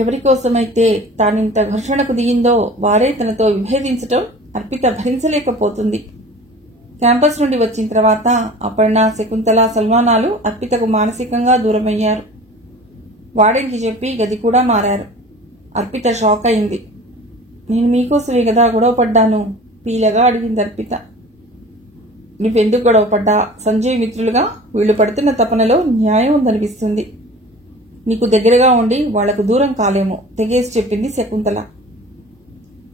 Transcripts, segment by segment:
ఎవరికోసమైతే తానింత ఘర్షణకు దిగిందో వారే తనతో విభేదించటం అర్పిత భరించలేకపోతుంది. క్యాంపస్ నుండి వచ్చిన తర్వాత అపర్ణ, శకుంతల, సల్మానాలు అర్పితకు మానసికంగా దూరమయ్యారు. వార్డెన్కి చెప్పి గది కూడా మారారు. అర్పిత షాక్ అయింది. నేను మీకోసమే కదా గొడవపడ్డాను, పీలగా అడిగింది అర్పిత. నువ్వెందుకు గొడవపడ్డా? సంజయ్ మిత్రులుగా వీళ్లు పడుతున్న తపనలో న్యాయం ఉందనిపిస్తుంది. నీకు దగ్గరగా ఉండి వాళ్లకు దూరం కాలేమో తెగేసి చెప్పింది శకుంతల.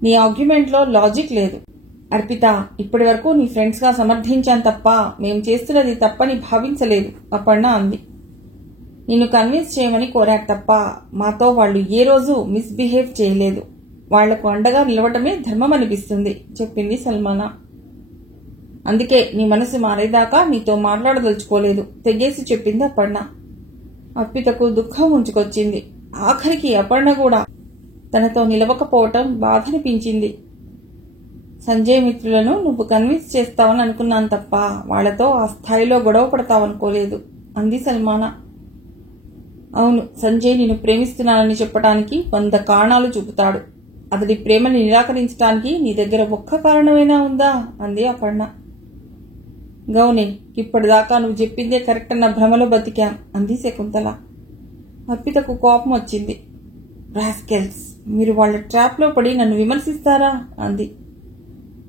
నీ ఆర్గ్యుమెంట్లో లాజిక్ లేదు అర్పిత. ఇప్పటి వరకు నీ ఫ్రెండ్స్ గా సమర్థించాను తప్ప మేం చేస్తున్నది తప్పని భావించలేదు అపర్ణ అంది. నిన్ను కన్విన్స్ చేయమని కోరారు తప్ప మాతో వాళ్లు ఏ రోజు మిస్బిహేవ్ చేయలేదు. వాళ్లకు అండగా నిలవటమే ధర్మం అనిపిస్తుంది చెప్పింది సల్మానా. అందుకే నీ మనసు మారేదాకా నీతో మాట్లాడదలుచుకోలేదు తెగేసి చెప్పింది అపర్ణ. అర్పితకు దుఃఖం ఉంచుకొచ్చింది. ఆఖరికి అపర్ణ కూడా తనతో నిలవకపోవటం బాధనిపించింది. సంజయ్ మిత్రులను నువ్వు కన్విన్స్ చేస్తావని అనుకున్నాను తప్ప వాళ్లతో ఆ స్థాయిలో గొడవ పడతావనుకోలేదు అంది సల్మానా. అవును, సంజయ్ నిన్ను ప్రేమిస్తున్నానని చెప్పడానికి 100 కారణాలు చూపుతాడు. అతడి ప్రేమని నిరాకరించడానికి నీ దగ్గర ఒక్క కారణమైనా ఉందా అంది అపర్ణ. గౌనే, ఇప్పటిదాకా నువ్వు చెప్పిందే కరెక్ట్ అన్న భ్రమలో బతికాం అంది శకుంతల. అర్పితకు కోపం వచ్చింది. రాస్కెల్స్, మీరు వాళ్ల ట్రాప్లో పడి నన్ను విమర్శిస్తారా అంది.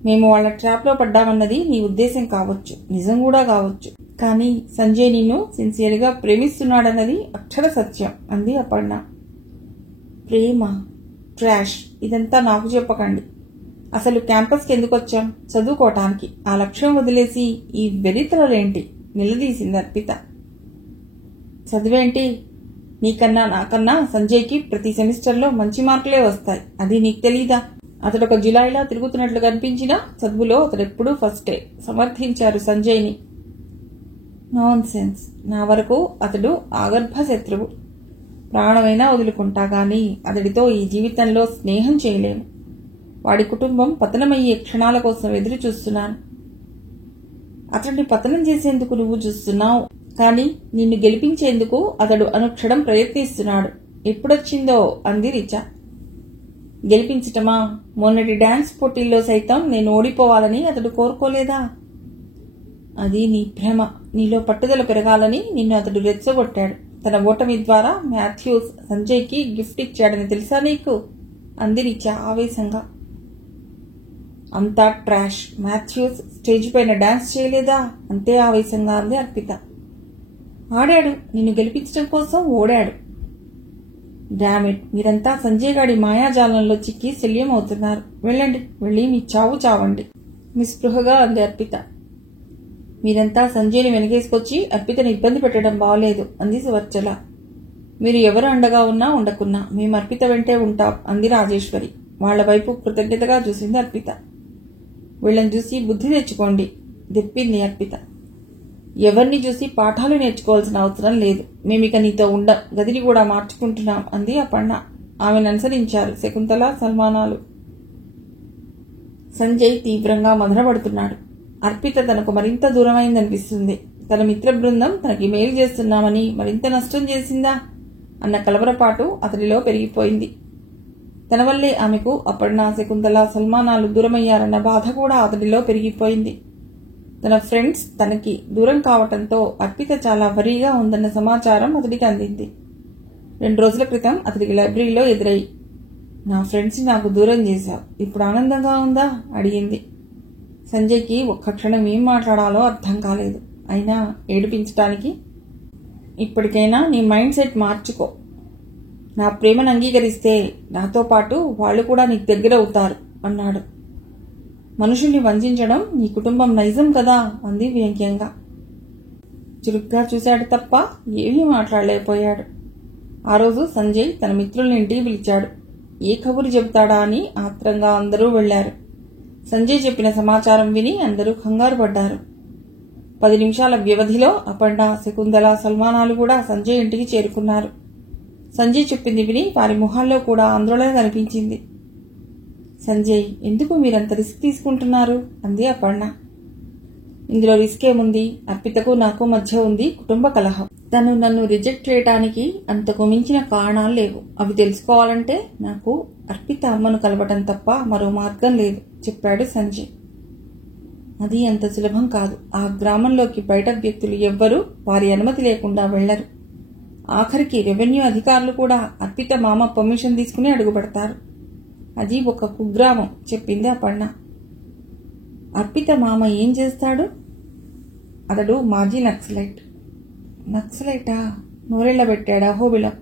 మేము వాళ్ల ట్రాప్లో పడ్డామన్నది నీ ఉద్దేశం కావచ్చు, నిజం కూడా కావచ్చు. కానీ సంజయ్ నిన్ను సిన్సియర్గా ప్రేమిస్తున్నాడన్నది అక్షర సత్యం అంది అపర్ణ. ప్రేమ, ట్రాష్, ఇదంతా నాకు చెప్పకండి. అసలు క్యాంపస్కి ఎందుకు వచ్చాం? చదువుకోవటానికి. ఆ లక్ష్యం వదిలేసి ఈ వెరితలలేంటి నిలదీసింది అర్పిత. చదువేంటి? నీకన్నా నాకన్నా సంజయ్కి ప్రతి సెమిస్టర్లో మంచి మార్కులే వస్తాయి. అది నీకు తెలీదా? అతడొక జులాయిలా తిరుగుతున్నట్లు కనిపించినా చదువులో అతడెప్పుడూ ఫస్టే సమర్థించారు సంజయ్ని. Nonsense. నా వరకు అతడు ఆగర్భ శత్రువు. ప్రాణమైనా వదులుకుంటా గాని అతడితో ఈ జీవితంలో స్నేహం చేయలేను. వాడి కుటుంబం పతనమయ్యే క్షణాల కోసం ఎదురు చూస్తున్నాను. అతడిని పతనం చేసేందుకు నువ్వు చూస్తున్నావు, కానీ నిన్ను గెలిపించేందుకు అతడు అనుక్షణం ప్రయత్నిస్తున్నాడు. ఎప్పుడొచ్చిందో అంది రిచా. గెలిపించటమా? మొన్నటి డాన్స్ పోటీల్లో సైతం నేను ఓడిపోవాలని అతడు కోరుకోలేదా? అది నీ భ్రమ. నీలో పట్టుదల పెరగాలని నిన్ను అతడు రెచ్చగొట్టాడు. తన ఓటమి ద్వారా మాథ్యూస్ సంజయ్కి గిఫ్ట్ ఇచ్చాడని తెలుసా నీకు అంది రిచా ఆవేశంగా. అంతా ట్రాష్. మాథ్యూస్ స్టేజ్ పైన డాన్స్ చేయలేదా? అంతే ఆవేశంగా అంది అర్పిత. ఆడాడు, నిన్ను గెలిపించడం కోసం ఓడాడు. డామిట్, మీరంతా సంజయ్ గాడి మాయాజాలంలో చిక్కి శల్యం అవుతున్నారు. వెళ్ళండి, వెళ్ళి మీ చావు చావండి నిస్పృహగా అంది అర్పిత. మీరంతా సంజయ్ని వెనకేసుకొచ్చి అర్పితని ఇబ్బంది పెట్టడం బాగలేదు అంది సువర్చల. మీరు ఎవరు అండగా ఉన్నా ఉండకున్నా మేము అర్పిత వెంటే ఉంటాం అంది రాజేశ్వరి. వాళ్ల వైపు కృతజ్ఞతగా చూసింది అర్పిత. వీళ్ళని చూసి బుద్ధి తెచ్చుకోండి దెప్పింది అర్పిత. ఎవరిని చూసి పాఠాలు నేర్చుకోవాల్సిన అవసరం లేదు. మేమిక నీతో ఉండం, గదిని కూడా మార్చుకుంటున్నాం అంది అపర్ణ. ఆమెను అనుసరించారు శకుంతల, సల్మానాలు. సంజయ్ తీవ్రంగా మదనపడుతున్నాడు. అర్పిత తనకు మరింత దూరమైందనిపిస్తుంది. తన మిత్ర బృందం తనకి మేలు చేస్తున్నామని మరింత నష్టం చేసిందా అన్న కలవరపాటు అతడిలో పెరిగిపోయింది. తన వల్లే ఆమెకు అపర్ణ, శకుంతల, సల్మానాలు దూరమయ్యారన్న బాధ కూడా అతడిలో పెరిగిపోయింది. తన ఫ్రెండ్స్ తనకి దూరం కావటంతో అర్పిత చాలా వరీగా ఉందన్న సమాచారం అతడికి అందింది. 2 రోజుల క్రితం అతడికి లైబ్రరీలో ఎదురై, నా ఫ్రెండ్స్ నాకు దూరం చేశావు, ఇప్పుడు ఆనందంగా ఉందా అడిగింది. సంజయ్కి ఒక్క క్షణం ఏం మాట్లాడాలో అర్థం కాలేదు. అయినా ఏడిపించటానికి, ఇప్పటికైనా నీ మైండ్ సెట్ మార్చుకో. నా ప్రేమను అంగీకరిస్తే నాతో పాటు వాళ్ళు కూడా నీకు దగ్గరవుతారు అన్నాడు. మనుషుల్ని వంచడం నీ కుటుంబం నైజం కదా అంది వ్యంగ్యంగా. చురుగ్గా చూశాడు తప్ప ఏమీ మాట్లాడలేకపోయాడు. ఆ రోజు సంజయ్ తన మిత్రుల్ని ఇంటికి పిలిచాడు. ఏ కబురు చెబుతాడా అని ఆత్రంగా అందరూ వెళ్లారు. సంజయ్ చెప్పిన సమాచారం విని అందరూ కంగారు పడ్డారు. 10 నిమిషాల వ్యవధిలో అపర్ణ, శకుంతల, సల్మానాలు కూడా సంజయ్ ఇంటికి చేరుకున్నారు. సంజయ్ చెప్పింది విని వారి మొహాల్లో కూడా ఆందోళన కనిపించింది. సంజయ్, ఎందుకు మీరంత రిస్క్ తీసుకుంటున్నారు అంది అపర్ణ. ఇందులో రిస్క్ ఏముంది? అర్పితకు నాకు మధ్య ఉంది కుటుంబ కలహం. తను నన్ను రిజెక్ట్ చేయడానికి అంతకు మించిన కారణాలు లేవు. అవి తెలుసుకోవాలంటే నాకు అర్పిత అమ్మను కలవటం తప్ప మరో మార్గం లేదు చెప్పాడు సంజయ్. అది అంత సులభం కాదు. ఆ గ్రామంలోకి బయట వ్యక్తులు ఎవ్వరూ వారి అనుమతి లేకుండా వెళ్లరు. ఆఖరికి రెవెన్యూ అధికారులు కూడా అర్పిత మామ పర్మిషన్ తీసుకుని అడుగుపెడతారు. అది ఒక కుగ్రామం చెప్పింది అపర్ణ. అర్పిత మామ ఏం చేస్తాడు? అతడు మాజీ నక్సలైట్. నక్సలైటా? నోరెళ్లబెట్టాడా హోబిలం.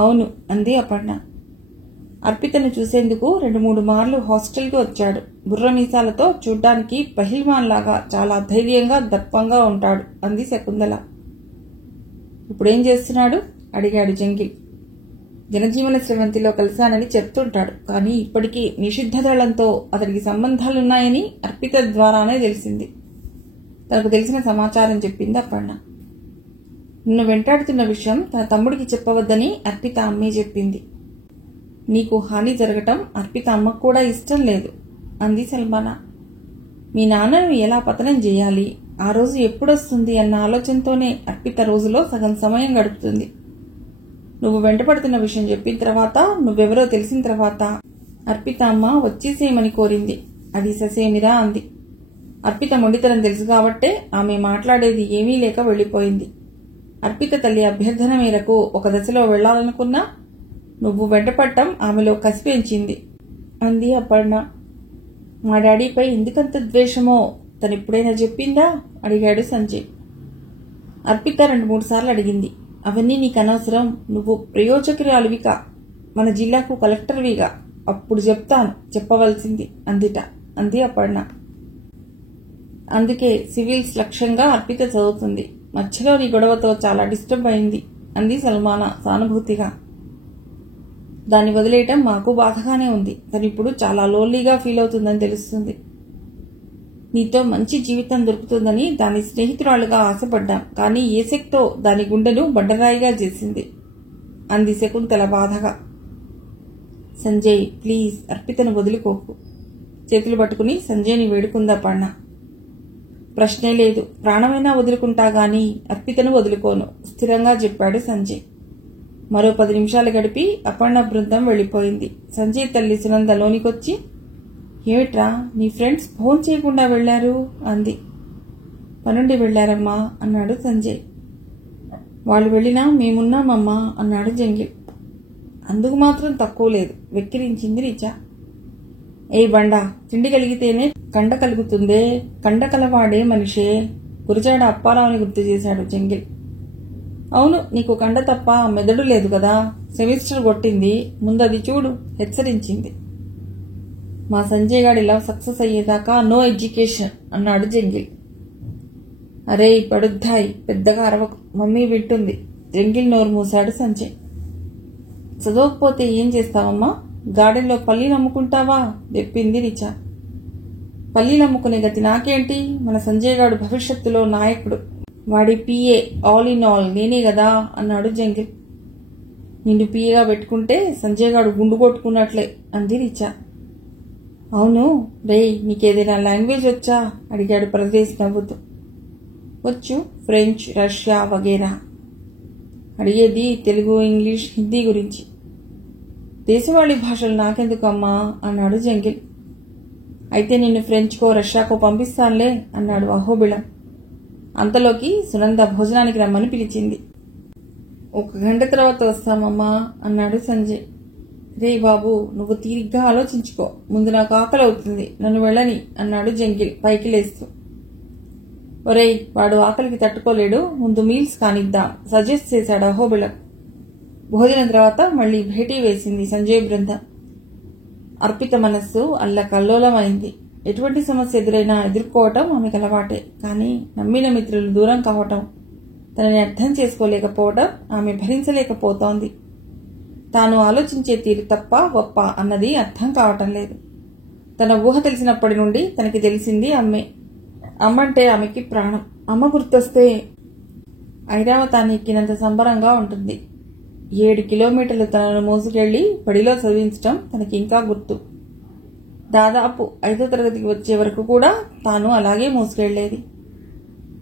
అవును అంది అపర్ణ. అర్పితను చూసేందుకు 2-3 మార్లు హాస్టల్కి వచ్చాడు. బుర్ర మీసాలతో చూడ్డానికి పహిల్వాన్ లాగా చాలా ధైర్యంగా దర్పంగా ఉంటాడు అంది శకుంతల. ఇప్పుడేం చేస్తున్నాడు అడిగాడు జంగిల్. జనజీవన స్రవంతిలో కలిశానని చెప్తుంటాడు. కానీ ఇప్పటికీ నిషిద్ధ దళంతో అతడికి సంబంధాలున్నాయని అర్పిత ద్వారానే తెలిసింది. తనకు తెలిసిన సమాచారం చెప్పింది అపర్ణ. నిన్ను వెంటాడుతున్న విషయం తన తమ్ముడికి చెప్పవద్దని అర్పిత అమ్మే చెప్పింది. నీకు హాని జరగటం అర్పిత అమ్మకు కూడా ఇష్టం లేదు అంది సల్మానా. మీ నాన్నను ఎలా పతనం చేయాలి, ఆ రోజు ఎప్పుడొస్తుంది అన్న ఆలోచనతోనే అర్పిత రోజులో సగం సమయం గడుపుతుంది. నువ్వు వెంటపడుతున్న విషయం చెప్పిన తర్వాత, నువ్వెవరో తెలిసిన తర్వాత అర్పిత అమ్మ వచ్చేసేయమని కోరింది. అది ససేమిరా అంది. అర్పిత మొండితనం తెలుసు కాబట్టే ఆమె మాట్లాడేది ఏమీ లేక వెళ్లిపోయింది. అర్పిత తల్లి అభ్యర్థన మేరకు ఒక దశలో వెళ్లాలనుకున్నా నువ్వు వెంటపడటం ఆమెలో కసి పెంచింది అంది అపర్ణ. మా డాడీపై ఎందుకంత ద్వేషమో తనెప్పుడైనా చెప్పిందా అడిగాడు సంజయ్. అర్పిత 2-3 సార్లు అడిగింది. అవన్నీ నీకు అనవసరం. నువ్వు ప్రయోజకురాలివిగా, మన జిల్లాకు కలెక్టర్విగా, అప్పుడు చెప్తాను చెప్పవలసింది అంది అపర్ణ. అందుకే సివిల్స్ లక్ష్యంగా అర్పిత చదువుతుంది. మధ్యలో నీ గొడవతో చాలా డిస్టర్బ్ అయింది అంది సల్మానా సానుభూతిగా. దాన్ని వదిలేయటం మాకు బాధగానే ఉంది. తనిప్పుడు చాలా లోన్లీగా ఫీల్ అవుతుందని తెలుస్తుంది. నీతో మంచి జీవితం దొరుకుతుందని దాని స్నేహితురాలుగా ఆశపడ్డాం. కానీ ఏ శక్తో దాని గుండెను బండరాయిగా చేసింది అంది శకుంతల బాధగా. సంజయ్ ప్లీజ్ అర్పితను వదులుకోకు. చేతులు పట్టుకుని సంజయ్ని వేడుకుందా పన్న. ప్రశ్నే లేదు. ప్రాణమైనా వదులుకుంటా గాని అర్పితను వదులుకోను స్థిరంగా చెప్పాడు సంజయ్. మరో 10 నిమిషాలు గడిపి అపర్ణ బృందం వెళ్లిపోయింది. సంజయ్ తల్లి సునంద లోనికొచ్చి, ఏమిట్రా నీ ఫ్రెండ్స్ ఫోన్ చేయకుండా వెళ్లారు అంది. పనుండి వెళ్లారమ్మా అన్నాడు సంజయ్. వాళ్ళు వెళ్లినా మేమున్నామమ్మా అన్నాడు జంగిల్. అందుకు మాత్రం తక్కువ లేదు వెక్కిరించింది రిచా. ఏ బండా, తిండి కలిగితేనే కండ కలుగుతుందే, కండ కలవాడే మనిషే గురజాడ అప్పారావుని గుర్తు చేశాడు జంగిల్. అవును, నీకు కండ తప్ప మెదడు లేదు కదా. సెమిస్టర్ కొట్టింది, ముందది చూడు హెచ్చరించింది. మా సంజయ్ గాడి లవ్ సక్సెస్ అయ్యేదాకా నో ఎడ్యుకేషన్ అన్నాడు జంగిల్. అరే పడుద్దాయి, పెద్దగా అరవకు, మమ్మీ వింటుంది. జంగిల్ నోరు మూశాడు సంజయ్. చదవకపోతే ఏం చేస్తావమ్మా? గార్డెన్లో పల్లీలు అమ్ముకుంటావా చెప్పింది రిచా. పల్లీలు అమ్ముకునే గతి నాకేంటి? మన సంజయ్ గాడు భవిష్యత్తులో నాయకుడు. వాడి పిఏ ఆల్ ఇన్ ఆల్ నేనే కదా అన్నాడు జంగిల్. నిన్ను పిఏగా పెట్టుకుంటే సంజయ్ గాడు గుండు కొట్టుకున్నట్లే అంది రిచా. అవును రేయ్, నీకేదైనా లాంగ్వేజ్ వచ్చా అడిగాడు ప్రదేశ్ నవ్వుతూ. వచ్చు, ఫ్రెంచ్, రష్యా వగేరా. అడిగేది తెలుగు, ఇంగ్లీష్, హిందీ గురించి. దేశవాళీ భాషలు నాకెందుకు అమ్మా అన్నాడు జంగిల్. అయితే నిన్ను ఫ్రెంచ్కో రష్యాకో పంపిస్తానులే అన్నాడు అహోబిళం. అంతలోకి సునంద భోజనానికి రమ్మని పిలిచింది. 1 గంట తర్వాత వస్తామమ్మా అన్నాడు సంజయ్. రే బాబు, నువ్వు తీరిగ్గా ఆలోచించుకో, ముందు నాకు ఆకలి అవుతుంది, నన్ను వెళ్ళని అన్నాడు జంగిల్ పైకి లేస్తూ. ఒరేయ్, వాడు ఆకలికి తట్టుకోలేడు, ముందు మీల్స్ కానిద్దాం సజెస్ట్ చేశాడు అహోబిళం. భోజనం తర్వాత మళ్లీ భేటీ వేసింది సంజయ్ బృందం. అర్పిత మనస్సు అల్లకల్లోలమైంది. ఎటువంటి సమస్య ఎదురైనా ఎదుర్కోవటం ఆమెకు అలవాటే. కానీ నమ్మిన మిత్రులు దూరం కావటం, తనని అర్థం చేసుకోలేకపోవటం ఆమె భరించలేకపోతోంది. తాను ఆలోచించే తీరు తప్ప గొప్ప అన్నది అర్థం కావటం లేదు. తన ఊహ తెలిసినప్పటి నుండి తనకి తెలిసింది అమ్మే. అమ్మంటే ఆమెకి ప్రాణం. అమ్మ గుర్తొస్తే ఐరావతాన్ని ఎక్కినంత సంబరంగా ఉంటుంది. 7 కిలోమీటర్లు తనను మోసుకెళ్లి బడిలో చదివించటం తనకి ఇంకా గుర్తు. దాదాపు 5వ తరగతికి వచ్చే వరకు కూడా తాను అలాగే మోసుకెళ్లేది.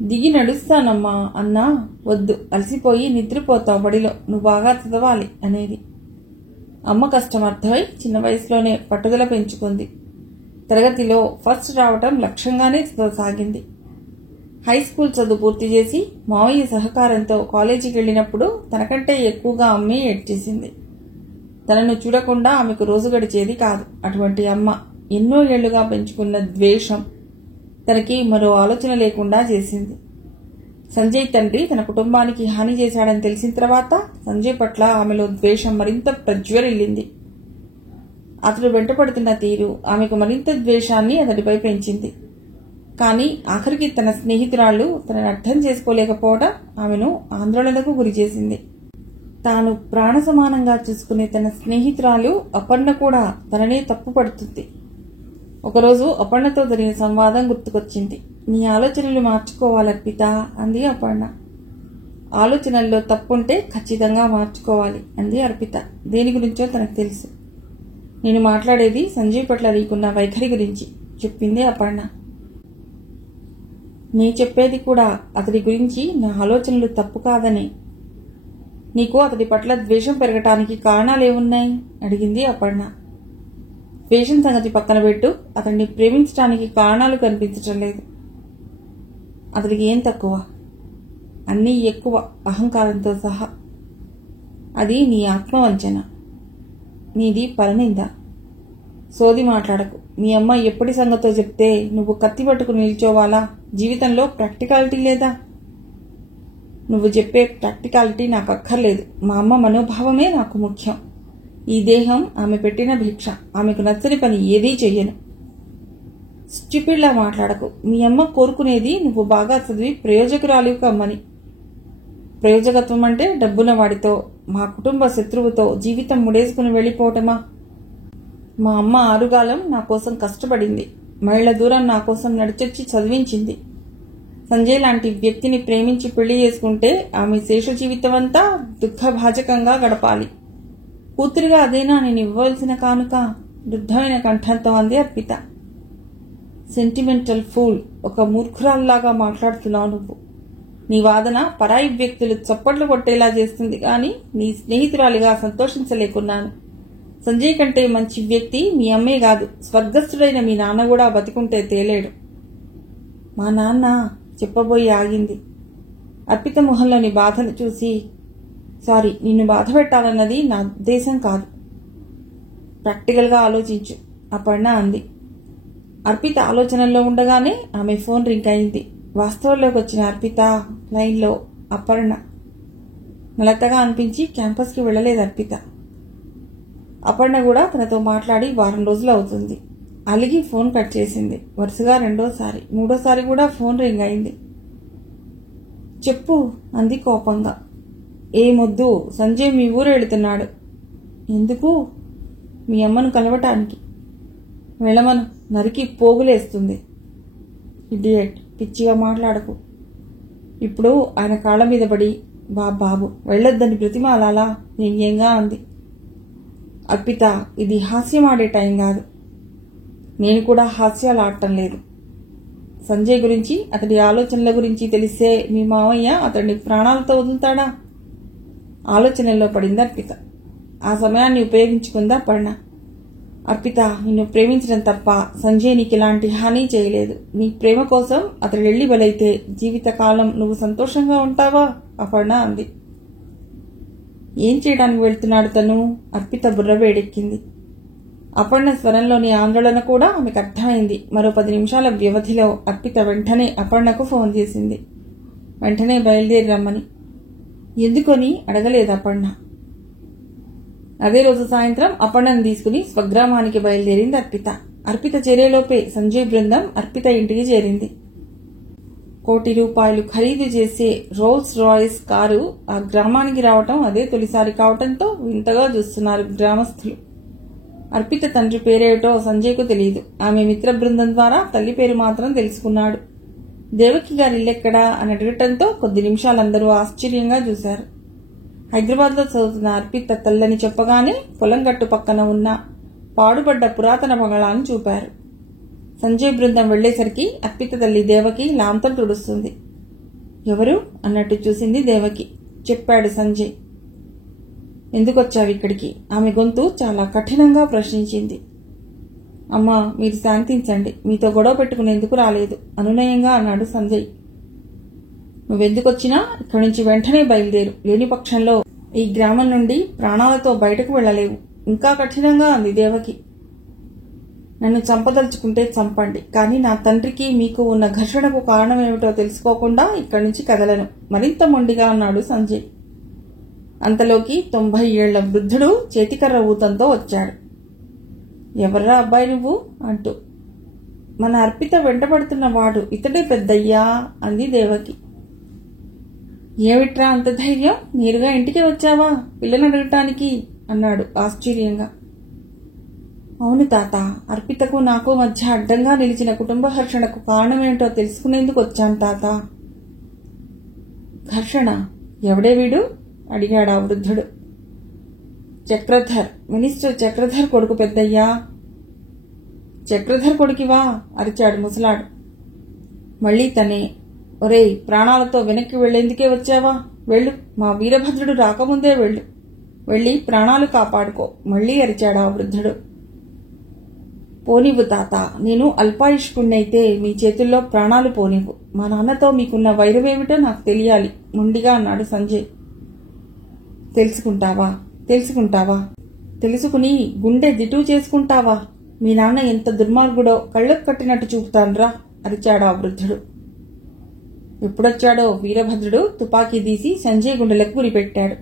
దిగి నడుస్తానమ్మా అన్నా. వద్దు, అలసిపోయి నిద్రపోతావు బడిలో, నువ్వు బాగా చదవాలి అనేది. అమ్మ కష్టం అర్థమై చిన్న వయసులోనే పట్టుదల పెంచుకుంది. తరగతిలో ఫస్ట్ రావటం లక్ష్యంగానే చదవసాగింది. హై స్కూల్ చదువు పూర్తి చేసి మావయ్య సహకారంతో కాలేజీకి వెళ్లినప్పుడు తనకంటే ఎక్కువగా అమ్మే ఏడ్చేసింది. తనను చూడకుండా ఆమెకు రోజు గడిచేది కాదు. అటువంటి అమ్మ ఎన్నో ఏళ్లుగా పెంచుకున్న ద్వేషం తనకి మరో ఆలోచన లేకుండా చేసింది. సంజయ్ తండ్రి తన కుటుంబానికి హాని చేశాడని తెలిసిన తర్వాత సంజయ్ పట్ల ఆమెలో ద్వేషం మరింత ప్రజ్వరిల్లింది. అతడు వెంటపడుతున్న తీరు ఆమెకు మరింత ద్వేషాన్ని అతడిపై పెంచింది. కానీ ఆఖరికి తన స్నేహితురాళ్లు తనను అర్థం చేసుకోలేకపోవడం ఆమెను ఆందోళనకు గురిచేసింది. తాను ప్రాణ సమానంగా చూసుకునే తన స్నేహితురాలు అపర్ణ కూడా తననే తప్పుపడుతుంది. ఒకరోజు అపర్ణతో జరిగిన సంవాదం గుర్తుకొచ్చింది. నీ ఆలోచనలు మార్చుకోవాలర్పిత అంది అపర్ణ. ఆలోచనల్లో తప్పుంటే ఖచ్చితంగా మార్చుకోవాలి అంది అర్పిత. దేని గురించో తనకు తెలుసు. నేను మాట్లాడేది సంజయ్ పట్ల నీకున్న వైఖరి గురించి చెప్పింది అపర్ణ. నీ చెప్పేది కూడా అతడి గురించి నా ఆలోచనలు తప్పు కాదని. నీకు అతడి పట్ల ద్వేషం పెరగటానికి కారణాలేమున్నాయి అడిగింది అపర్ణ. ద్వేషం సంగతి పక్కన పెట్టు, అతన్ని ప్రేమించడానికి కారణాలు కనిపించటం లేదు. అతడికి ఏం తక్కువ? అన్నీ ఎక్కువ, అహంకారంతో సహా. అది నీ ఆత్మవంచన, నీది పరనింద. సోది మాట్లాడకు. మీ అమ్మ ఎప్పటి సంగతో చెప్తే నువ్వు కత్తి పట్టుకుని నిల్చోవాలా? జీవితంలో ప్రాక్టికాలిటీ లేదా? నువ్వు చెప్పే ప్రాక్టికాలిటీ నాకు అక్కర్లేదు. మా అమ్మ మనోభావమే నాకు ముఖ్యం. ఈ దేహం ఆమె పెట్టిన భిక్ష. ఆమెకు నచ్చని పని ఏదీ చెయ్యను. స్టిపిడ్లా మాట్లాడకు. మీ అమ్మ కోరుకునేది నువ్వు బాగా చదివి ప్రయోజకురాలివి కమ్మని. ప్రయోజకత్వం అంటే డబ్బున్న వాడితో, మా కుటుంబ శత్రువుతో జీవితం ముడేసుకుని వెళ్లిపోవటమా? మా అమ్మ ఆరుగాలం నా కోసం కష్టపడింది. మైళ్ల దూరం నా కోసం నడిచొచ్చి చదివించింది. సంజయ్ లాంటి వ్యక్తిని ప్రేమించి పెళ్లి చేసుకుంటే ఆమె శేష జీవితం అంతా దుఃఖభాజకంగా గడపాలి. కూతురిగా అదేనా నేను ఇవ్వవలసిన కానుక? వృద్ధమైన కంఠంతో అంది అర్పిత. సెంటిమెంటల్ ఫూల్, ఒక మూర్ఖురాల్లాగా మాట్లాడుతున్నావు నువ్వు. నీ వాదన పరాయి వ్యక్తులు చప్పట్లు కొట్టేలా చేస్తుంది కానీ నీ స్నేహితురాలిగా సంతోషించలేకున్నాను. సంజయ్ కంటే మంచి వ్యక్తి మీ అమ్మే కాదు, స్వర్గస్థుడైన మీ నాన్న కూడా బతికుంటే తేలేడు. మా నాన్న చెప్పబోయి ఆగింది. అర్పిత మొహంలోని బాధను చూసి, సారీ, నిన్ను బాధ పెట్టాలన్నది నా ఉద్దేశం కాదు. ప్రాక్టికల్గా ఆలోచించు అపర్ణ అంది. అర్పిత ఆలోచనల్లో ఉండగానే ఆమె ఫోన్ రింగ్ అయింది. వాస్తవంలోకి వచ్చిన అర్పిత లైన్లో అపర్ణ. నలతగా అనిపించి క్యాంపస్కి వెళ్లలేదు అర్పిత. అపర్ణ కూడా తనతో మాట్లాడి వారం రోజులు అవుతుంది. అలిగి ఫోన్ కట్ చేసింది. వరుసగా రెండోసారి, మూడోసారి కూడా ఫోన్ రింగ్ అయింది. చెప్పు అంది కోపంగా. ఏమొద్దు, సంజయ్ మీ ఊరు వెళుతున్నాడు. ఎందుకు? మీ అమ్మను కలవటానికి. వెళ్ళమను, నరికి పోగులేస్తుంది. ఇడియట్, పిచ్చిగా మాట్లాడకు. ఇప్పుడు ఆయన కాళ్ల మీద పడి బాబు వెళ్ళొద్దని బ్రతిమాలాలా వ్యంగ్యంగా అంది. అర్పిత, ఇది హాస్యమాడే టైం కాదు. నేను కూడా హాస్యాలు ఆడటం లేదు. సంజయ్ గురించి, అతడి ఆలోచనల గురించి తెలిసే మీ మావయ్య అతడిని ప్రాణాలతో వదులుతాడా? ఆలోచనల్లో పడింది అర్పిత. ఆ సమయాన్ని ఉపయోగించుకుందా అపర్ణ. అర్పిత, నిన్ను ప్రేమించడం తప్ప సంజయ్ నీకు ఇలాంటి హాని చేయలేదు. నీ ప్రేమ కోసం అతడు వెళ్లి బలైతే జీవితకాలం నువ్వు సంతోషంగా ఉంటావా? అపర్ణ అంది. ఏం చేయడానికి వెళ్తున్నాడు తను? అర్పిత బుర్ర వేడెక్కింది. అపర్ణ స్వరంలోని ఆందోళన కూడా ఆమెకు అర్థమైంది. మరో 10 నిమిషాల వ్యవధిలో అర్పిత వెంటనే అపర్ణకు ఫోన్ చేసింది. వెంటనే బయలుదేరి రమ్మని. ఎందుకని అడగలేదు అపర్ణ. అదే రోజు సాయంత్రం అపర్ణను తీసుకుని స్వగ్రామానికి బయలుదేరింది అర్పిత. అర్పిత చేరేలోపే సంజయ్ బృందం అర్పిత ఇంటికి చేరింది. ₹1 కోటి ఖరీదు చేసే రోల్స్ రాయ్స్ కారు ఆ గ్రామానికి రావటం అదే తొలిసారి కావటంతో వింతగా చూస్తున్నారు గ్రామస్తులు. అర్పిత తండ్రి పేరేటో సంజయ్కు తెలియదు. ఆమె మిత్ర బృందం ద్వారా తల్లి పేరు మాత్రం తెలుసుకున్నాడు. దేవకి గారి ఇల్లెక్కడా అని అడగటంతో కొద్ది నిమిషాలందరూ ఆశ్చర్యంగా చూశారు. హైదరాబాద్లో చదువుతున్న అర్పిత తల్లని చెప్పగానే పొలం గట్టు పక్కన ఉన్న పాడుపడ్డ పురాతన బంగళాన్ని చూపారు. సంజయ్ బృందం వెళ్లేసరికి అర్పిత తల్లి దేవకి లాంతరు తుడుస్తుంది. ఎవరు అన్నట్టు చూసింది దేవకి. చెప్పాడు సంజయ్. ఎందుకొచ్చావు ఇక్కడికి? ఆమె గొంతు చాలా కఠినంగా ప్రశ్నించింది. అమ్మా, మీరు శాంతించండి, మీతో గొడవ పెట్టుకునేందుకు రాలేదు అనునయంగా అన్నాడు సంజయ్. నువ్వెందుకొచ్చినా ఇక్కడి నుంచి వెంటనే బయలుదేరు, లేని పక్షంలో ఈ గ్రామం నుండి ప్రాణాలతో బయటకు వెళ్లలేవు, ఇంకా కఠినంగా అంది దేవకి. నన్ను చంపదలుచుకుంటే చంపండి, కానీ నా తండ్రికి మీకు ఉన్న ఘర్షణకు కారణమేమిటో తెలుసుకోకుండా ఇక్కడి నుంచి కదలను, మరింత మొండిగా అన్నాడు సంజయ్. అంతలోకి 90 ఏళ్ల వృద్ధుడు చేతికర్ర ఊతంతో వచ్చాడు. ఎవర్రా అబ్బాయి నువ్వు అంటూ. మన అర్పిత వెంటబడుతున్న వాడు ఇతడే పెద్దయ్యా అంది దేవకి. ఏమిట్రా అంత ధైర్యం? నేరుగా ఇంటికి వచ్చావా పిల్లని అడగటానికి అన్నాడు ఆశ్చర్యంగా. అవును తాత, అర్పితకు నాకు మధ్య అడ్డంగా నిలిచిన కుటుంబ ఘర్షణకు కారణమేంటో తెలుసుకునేందుకు వచ్చాను తాత. ఘర్షణ? ఎవడే వీడు అడిగాడు ఆ వృద్ధుడు. చక్రధర్, మినిస్టర్ చక్రధర్ కొడుకు పెద్దయ్యా. చక్రధర్ కొడుకివా అరిచాడు ముసలాడు. మళ్లీ తనే. ఒరేయ్, ప్రాణాలతో వెనక్కి వెళ్లేందుకే వచ్చావా? వెళ్ళు, మా వీరభద్రుడు రాకముందే వెళ్ళు, వెళ్లి ప్రాణాలు కాపాడుకో మళ్లీ అరిచాడు ఆ వృద్ధుడు. పోనివ్వు తాత, నేను అల్పాయుష్కుణ్ణైతే మీ చేతుల్లో ప్రాణాలు పోనివ్వు. మా నాన్నతో మీకున్న వైరమేమిటో నాకు తెలియాలి మొండిగా అన్నాడు సంజయ్. తెలుసుకుంటావా? తెలుసుకుని గుండె దిటూ చేసుకుంటావా? మీ నాన్న ఎంత దుర్మార్గుడో కళ్ళకు కట్టినట్టు చూపుతాన్రా అరిచాడు ఆ వృద్ధుడు. ఎప్పుడొచ్చాడో వీరభద్రుడు తుపాకీ తీసి సంజయ్ గుండెలకు గురిపెట్టాడు.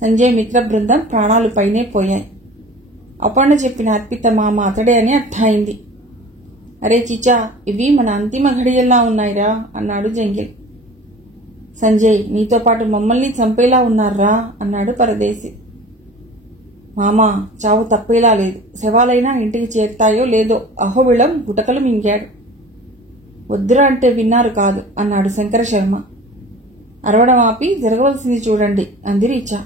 సంజయ్ మిత్ర బృందం ప్రాణాలు పైనే పోయాయి. అపర్ణ చెప్పిన అర్పిత మామ అతడే అని అర్థమైంది. అరే చిచా, ఇవి మన అంతిమ ఘడియల్లా ఉన్నాయిరా అన్నాడు జంగిల్. సంజయ్, నీతో పాటు మమ్మల్ని చంపేలా ఉన్నారా అన్నాడు పరదేశి. మామా, చావు తప్పేలా లేదు, శవాలైనా ఇంటికి చేరుతాయో లేదో అహోబిళం గుటకలు మింగాడు. వద్దురా అంటే విన్నారు కాదు అన్నాడు శంకర శర్మ. అరవడం ఆపి జరగవలసింది చూడండి అంది రీచా.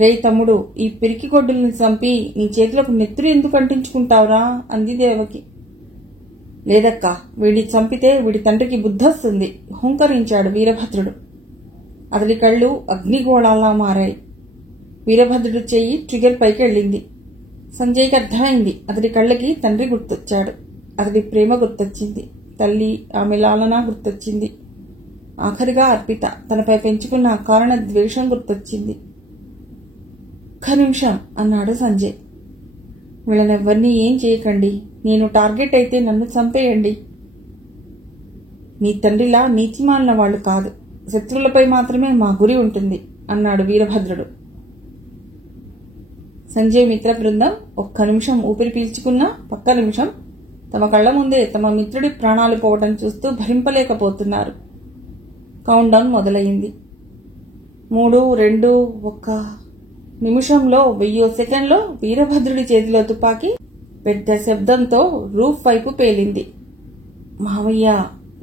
రేయ్ తమ్ముడు, ఈ పిరికి గొడ్డుల్ని చంపి నీ చేతులకు నెత్తురు ఎందుకు అంటించుకుంటావురా అంది దేవకి. లేదక్క, వీడి చంపితే వీడి తండ్రికి బుద్ధొస్తుంది హుంకరించాడు వీరభద్రుడు. అతడి కళ్ళు అగ్నిగోళాల్లా మారాయి. వీరభద్రుడు చెయ్యి ట్రిగర్ పైకి వెళ్ళింది. సంజయ్కి అర్థమైంది. అతడి కళ్ళకి తండ్రి గుర్తొచ్చాడు, అతడి ప్రేమ గుర్తొచ్చింది, తల్లి ఆమె లాలన గుర్తొచ్చింది, ఆఖరిగా అర్పిత తనపై పెంచుకున్న అకారణ ద్వేషం గుర్తొచ్చింది. ఒక్క నిమిషం అన్నాడు సంజయ్. వీళ్ళనెవ్వరినీ ఏం చేయకండి, నేను టార్గెట్ అయితే నన్ను చంపేయండి. నీ తండ్రిలా నీతిమాలిన వాళ్లు కాదు, శత్రువులపై మాత్రమే మా గురి ఉంటుంది అన్నాడు వీరభద్రుడు. సంజయ్ మిత్ర బృందం ఒక్క నిమిషం ఊపిరి పీల్చుకున్నా పక్క నిమిషం తమ కళ్ల ముందే తమ మిత్రుడి ప్రాణాలు పోవటం చూస్తూ భరింపలేకపోతున్నారు. కౌంట్డౌన్ మొదలైంది. 3, 2, 1 నిమిషంలో 1000 సెకండ్లో వీరభద్రుడి చేతిలో తుపాకీ పెద్ద శబ్దంతో రూఫ్ వైపు పేలింది. మావయ్య,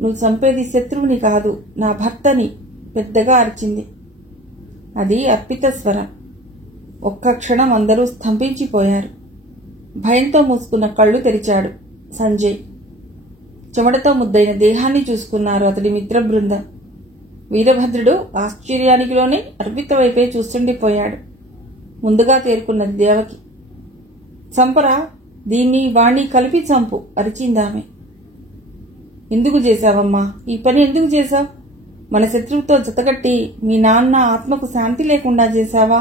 నువ్వు చంపేది శత్రువుని కాదు, నా భర్తని పెద్దగా అరిచింది. అది అర్పిత స్వరం. ఒక్క క్షణం అందరూ స్తంభించిపోయారు. భయంతో మూసుకున్న కళ్ళు తెరిచాడు సంజయ్. చెమటతో ముద్దైన దేహాన్ని చూసుకున్నారు అతడి మిత్ర బృందం. వీరభద్రుడు ఆశ్చర్యానికి లోనే అర్పిత వైపే చూస్తుండిపోయాడు. ముందుగా తేరుకున్నది దేవకి. చంపరా, దీన్ని వాణ్ణి కలిపి చంపు అరిచిందామె. ఎందుకు చేశావమ్మా ఈ పని? ఎందుకు చేశావు? మన శత్రువుతో జతగట్టి మీ నాన్న ఆత్మకు శాంతి లేకుండా చేశావా?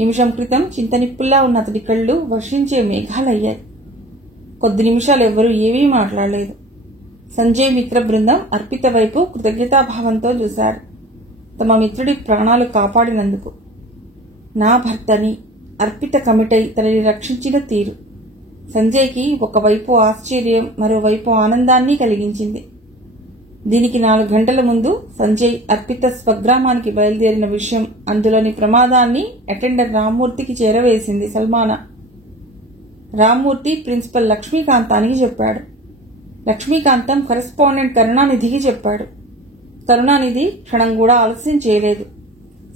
నిమిషం క్రితం చింతనిప్పుల్లా ఉన్న అతడి కళ్ళు వర్షించే మేఘాలయ్యాయి. కొద్ది నిమిషాలు ఎవ్వరూ ఏమీ మాట్లాడలేదు. సంజయ్ మిత్ర బృందం అర్పిత వైపు కృతజ్ఞతాభావంతో చూశారు, తమ మిత్రుడి ప్రాణాలు కాపాడినందుకు. నా భర్తని అర్పిత కమిటై తనని రక్షించిన తీరు సంజయ్కి ఒకవైపు ఆశ్చర్యం, మరోవైపు ఆనందాన్ని కలిగించింది. దీనికి 4 గంటల ముందు సంజయ్ అర్పిత స్వగ్రామానికి బయలుదేరిన విషయం, అందులోని ప్రమాదాన్ని అటెండర్ రామ్మూర్తికి చేరవేసింది సల్మానా. రామ్మూర్తి ప్రిన్సిపల్ లక్ష్మీకాంతానికి చెప్పాడు. లక్ష్మీకాంతం కరెస్పాండెంట్ కరుణానిధికి చెప్పాడు. కరుణానిధి క్షణం కూడా ఆలస్యం చేయలేదు.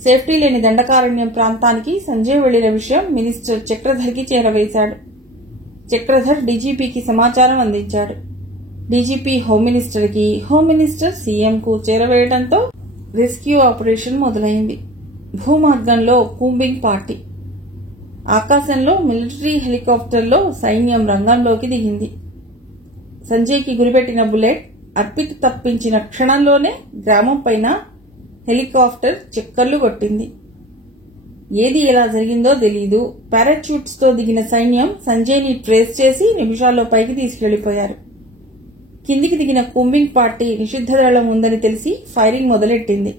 సేఫ్టీ లేని దండకారణ్యం ప్రాంతానికి సంజయ్ వెళ్లిన విషయం మినిస్టర్ చక్రధర్కి చేరవేశాడు. చక్రధర్ డీజీపీకి సమాచారం అందించాడు. డీజీపీ హోమ్ మినిస్టర్కి, హోమ్ మినిస్టర్ సీఎంకు చేరవేయడంతో రెస్క్యూ ఆపరేషన్ మొదలైంది. భూమార్గంలో కూంబింగ్ పార్టీ, ఆకాశంలో మిలిటరీ హెలికాప్టర్లో సైన్యం రంగంలోకి దిగింది. సంజయ్కి గురిపెట్టిన బుల్లెట్ అర్పిత తప్పించిన క్షణంలోనే గ్రామం పైన హెలికాప్టర్ చక్కర్లు కొట్టింది. ఏది ఎలా జరిగిందో తెలీదు. పారాచూట్స్ తో దిగిన సైన్యం సంజయ్ని ట్రేస్ చేసి నిమిషాల్లో పైకి తీసుకెళ్లిపోయారు. కిందికి దిగిన కూంబింగ్ పార్టీ నిషిద్ధ దళం ఉందని తెలిసి ఫైరింగ్ మొదలెట్టింది.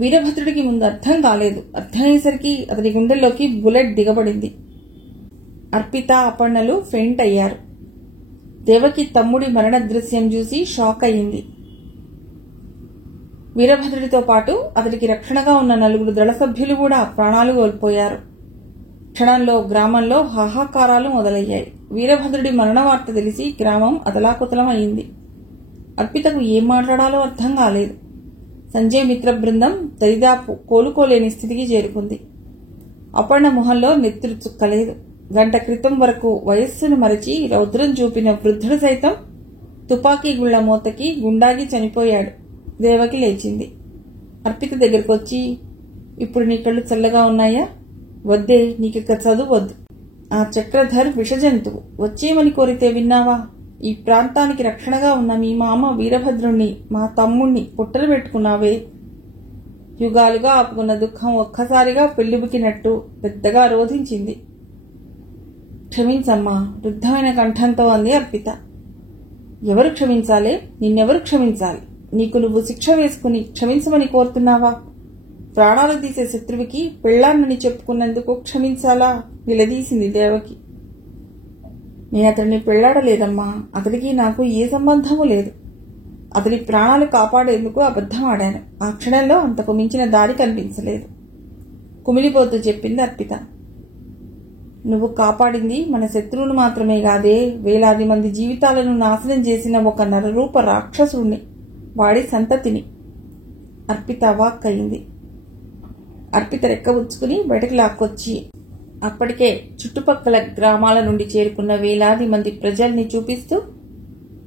వీరభద్రుడికి ముందు అర్థం కాలేదు. అర్థమయ్యేసరికి అతని గుండెల్లోకి బుల్లెట్ దిగబడింది. అర్పిత, అపర్ణలు ఫెయింట్ అయ్యారు. దేవకి తమ్ముడి మరణ దృశ్యం చూసి షాక్ అయింది. వీరభద్రుడితో పాటు అతడికి రక్షణగా ఉన్న 4 దళ సభ్యులు కూడా ప్రాణాలు కోల్పోయారు. క్షణంలో గ్రామంలో హాహాకారాలు మొదలయ్యాయి. వీరభద్రుడి మరణ వార్త తెలిసి గ్రామం అతలాకుతలం అయింది. అర్పితకు ఏం మాట్లాడాలో అర్థం కాలేదు. సంజయ్ మిత్ర బృందం దరిదాపు కోలుకోలేని స్థితికి చేరుకుంది. అపర్ణ మొహంలో నెత్తురు చుక్కలేదు. గంట క్రితం వరకు వయస్సును మరచి రౌద్రం చూపిన వృద్ధుడు సైతం తుపాకీ గుళ్ల మోతకి గుండాగి చనిపోయాడు. దేవకి లేచింది. అర్పిత దగ్గరకు వచ్చి, ఇప్పుడు నీ కళ్ళు చల్లగా ఉన్నాయా? వద్దే, నీకిక చదువు వద్దు. ఆ చక్రధర్ విషజంతువు, వచ్చేమని కోరితే విన్నావా? ఈ ప్రాంతానికి రక్షణగా ఉన్న మీ మామ వీరభద్రుణ్ణి, మా తమ్ముణ్ణి పొట్టలు పెట్టుకున్నావే. యుగాలుగా ఆపుకున్న దుఃఖం ఒక్కసారిగా పెళ్లిబుకినట్టు పెద్దగా రోధించింది. క్షమించమ్మా, వృద్ధమైన కంఠంతో అంది అర్పిత. ఎవరు క్షమించాలే? నిన్నెవరు క్షమించాలి? నీకు నువ్వు శిక్ష వేసుకుని క్షమించమని కోరుతున్నావా? ప్రాణాలు తీసే శత్రువుకి పెళ్లాన్నని చెప్పుకున్నందుకు క్షమించాలా? నిలదీసింది దేవకి. నేను అతడిని పెళ్లాడలేదమ్మా. అతడికి నాకు ఏ సంబంధమూ లేదు. అతడి ప్రాణాలు కాపాడేందుకు అబద్ధం ఆడాను. ఆ క్షణంలో అంతకు మించిన దారి కనిపించలేదు. కుమిలిపోతూ చెప్పింది అర్పిత. నువ్వు కాపాడింది మన శత్రువును మాత్రమే కాదే, వేలాది మంది జీవితాలను నాశనం చేసిన ఒక నరరూప రాక్షసుణ్ణి, వాడి సంతతిని. అర్పిత వాక్కయింది. అర్పిత రెక్కబుచ్చుకుని బయటకు లాక్కొచ్చి అప్పటికే చుట్టుపక్కల గ్రామాల నుండి చేరుకున్న వేలాది మంది ప్రజల్ని చూపిస్తూ,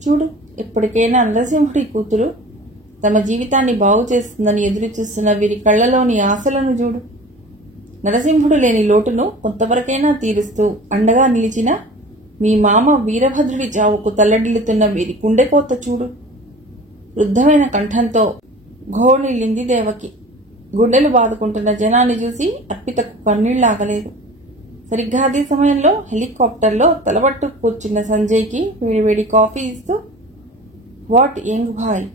చూడు, ఎప్పటికైనా నరసింహుడి కూతురు తమ జీవితాన్ని బాగు చేస్తుందని ఎదురుచూస్తున్న వీరి కళ్లలోని ఆశలను చూడు. నరసింహుడు లేని లోటును కొంతవరకైనా తీరుస్తూ అండగా నిలిచిన మీ మామ వీరభద్రుడి చావుకు తల్లడిల్లుతున్న వీరి గుండెకోత చూడు. వృద్ధమైన కంఠంతో ఘోణిల్లింది దేవకి. గుండెలు బాదుకుంటున్న జనాన్ని చూసి అర్పితకు కన్నీళ్లాగలేదు. సరిగ్గా అదే సమయంలో హెలికాప్టర్లో తలబట్టు కూర్చున్న సంజయ్కి వేడివేడి కాఫీ ఇస్తూ, వాట్ యంగ్ భాయ్,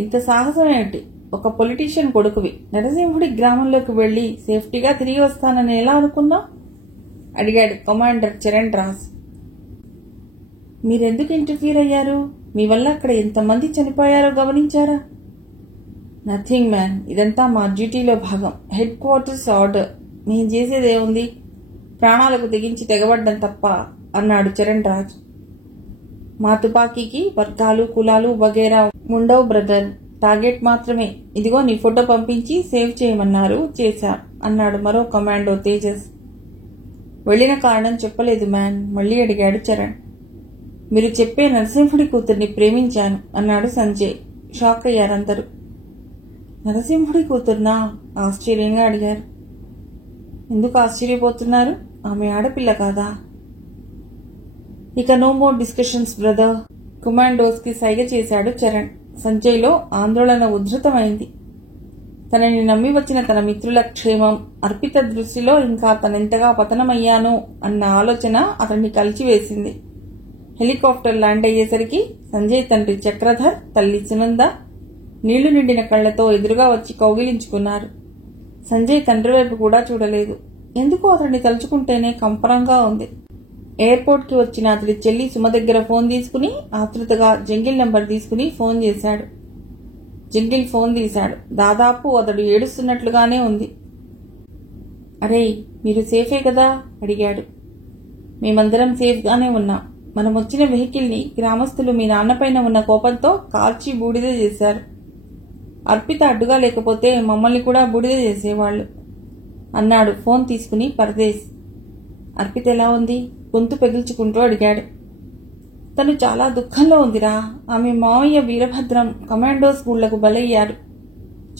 ఇంత సాహసం ఏంటి? ఒక పొలిటీషియన్ కొడుకువి నరసింహుడి గ్రామంలోకి వెళ్లి సేఫ్టీగా తిరిగి వస్తానని ఎలా అనుకున్నా? అడిగాడు కమాండర్ చరణ్ రాజ్. మీరెందుకు ఇంటర్ఫీర్ అయ్యారు? మీ వల్ల అక్కడ ఎంతమంది చనిపోయారో గమనించారా? నథింగ్ మ్యాన్, ఇదంతా మా డ్యూటీలో భాగం. Head quarters order. మేము చేసేదేముంది? ప్రాణాలకు తెగించి తెగబడ్డం తప్ప అన్నాడు చరణ్ రాజ్. మా తుపాకీకి వర్గాలు, కులాలు వగేరా ఉండవు బ్రదర్. టార్గెట్ మాత్రమే. ఇదిగో నీ ఫోటో పంపించి సేవ్ చేయమన్నారు, చేశా అన్నాడు మరో కమాండో తేజస్. వెళ్లిన కారణం చెప్పలేదు మ్యాన్, మళ్లీ అడిగాడు చరణ్. మీరు చెప్పే నరసింహుడి కూతుర్ని ప్రేమించాను అన్నాడు సంజయ్. షాక్ అయ్యారందరూ. నరసింహుడి కూతుర్నా? ఆశ్చర్యంగా అడిగారు. ఎందుకు ఆశ్చర్యపోతున్నారు? ఆమె ఆడపిల్ల కాదా? ఇక no more discussions brother. Commandos కి సైగ చేశాడు చరణ్. సంజయ్లో ఆందోళన ఉధృతమైంది. తనని నమ్మి వచ్చిన తన మిత్రుల క్షేమం, అర్పిత దృష్టిలో ఇంకా తనెంతగా పతనమయ్యానో అన్న ఆలోచన అతన్ని కలిచివేసింది. హెలికాప్టర్ ల్యాండ్ అయ్యేసరికి సంజయ్ తండ్రి చక్రధర్, తల్లి సునంద నీళ్లు నిండిన కళ్లతో ఎదురుగా వచ్చి కౌగిలించుకున్నారు. సంజయ్ తండ్రి వైపు కూడా చూడలేదు. ఎందుకో అతన్ని తలుచుకుంటేనే కంపరంగా ఉంది. ఎయిర్పోర్ట్ కి వచ్చిన అతడి చెల్లి సుమ దగ్గర ఫోన్ తీసుకుని ఆతృతగా జంగిల్ నంబర్ తీసుకుని ఫోన్ చేశాడు. జంగిల్ ఫోన్ తీశాడు. దాదాపు అతడు ఏడుస్తున్నట్లుగానే ఉంది. అరే, మీరు సేఫే కదా అడిగాడు. మేమందరం సేఫ్ గానే ఉన్నాం. మనం వచ్చిన వెహికల్ ని గ్రామస్తులు మీ నాన్నపైన ఉన్న కోపంతో కాల్చి బూడిద చేశారు. అర్పిత అడ్డుగా లేకపోతే మమ్మల్ని కూడా బూడిద చేసేవాళ్లు అన్నాడు ఫోన్ తీసుకుని పరదేశ్. అర్పిత ఎలా ఉంది? గొంతు పెగిల్చుకుంటూ అడిగాడు. తను చాలా దుఃఖంలో ఉందిరా. ఆమె మావయ్య వీరభద్రం కమాండో స్కూళ్లకు బలయ్యారు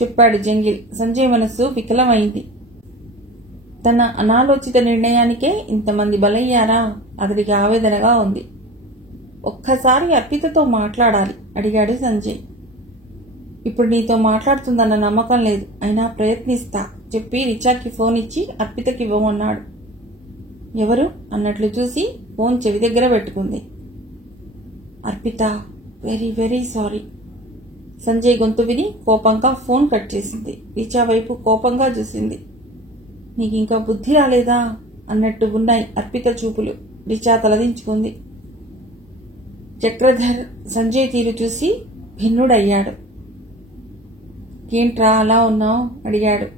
చెప్పాడు జంగిల్. సంజయ్ మనస్సు వికలమైంది. తన అనాలోచిత నిర్ణయానికే ఇంతమంది బలయ్యారా? అతడికి ఆవేదనగా ఉంది. ఒక్కసారి అర్పితతో మాట్లాడాలి అడిగాడు సంజయ్. ఇప్పుడు నీతో మాట్లాడుతుందన్న నమ్మకం లేదు, అయినా ప్రయత్నిస్తా చెప్పి రిచాకి ఫోన్ ఇచ్చి అర్పితకి ఇవ్వమన్నాడు. ఎవరు అన్నట్లు చూసి ఫోన్ చెవి దగ్గర పెట్టుకుంది. Arpita, very very sorry. Sanjay గొంతు విని కోపంగా ఫోన్ కట్ చేసింది. రిచా వైపు కోపంగా చూసింది. నీకింకా బుద్ధి రాలేదా అన్నట్టు ఉన్నాయి అర్పిత చూపులు. రిచా తలదించుకుంది. చక్రధర్ సంజయ్ తీరు చూసి భిన్నుడయ్యాడు. ఏంట్రా అలా ఉన్నావు అడిగాడు.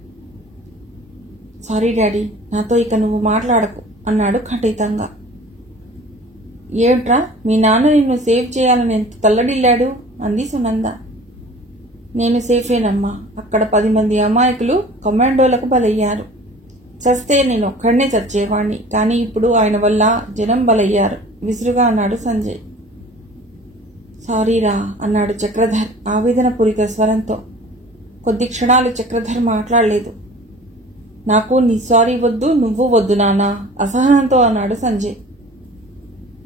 సారీ డాడీ, నాతో ఇక నువ్వు మాట్లాడకు అన్నాడు ఖండితంగా. ఏమిట్రా, మీ నాన్న నిన్ను సేవ్ చేయాలని ఎంత తల్లడిల్లాడు అంది సునంద. నేను సేఫేనమ్మా. అక్కడ 10 మంది అమాయకులు కమాండోలకు బలయ్యారు. చస్తే నేను ఒక్కడనే చచ్చేవాణ్ణి, కానీ ఇప్పుడు ఆయన వల్ల జనం బలయ్యారు విసురుగా అన్నాడు సంజయ్. సారీరా అన్నాడు చక్రధర్ ఆవేదనపూరిత స్వరంతో. కొద్ది క్షణాలు చక్రధర్ మాట్లాడలేదు. నాకు నీ సారీ వద్దు, నువ్వు వద్దు నాన్నా అసహనంతో అన్నాడు సంజయ్.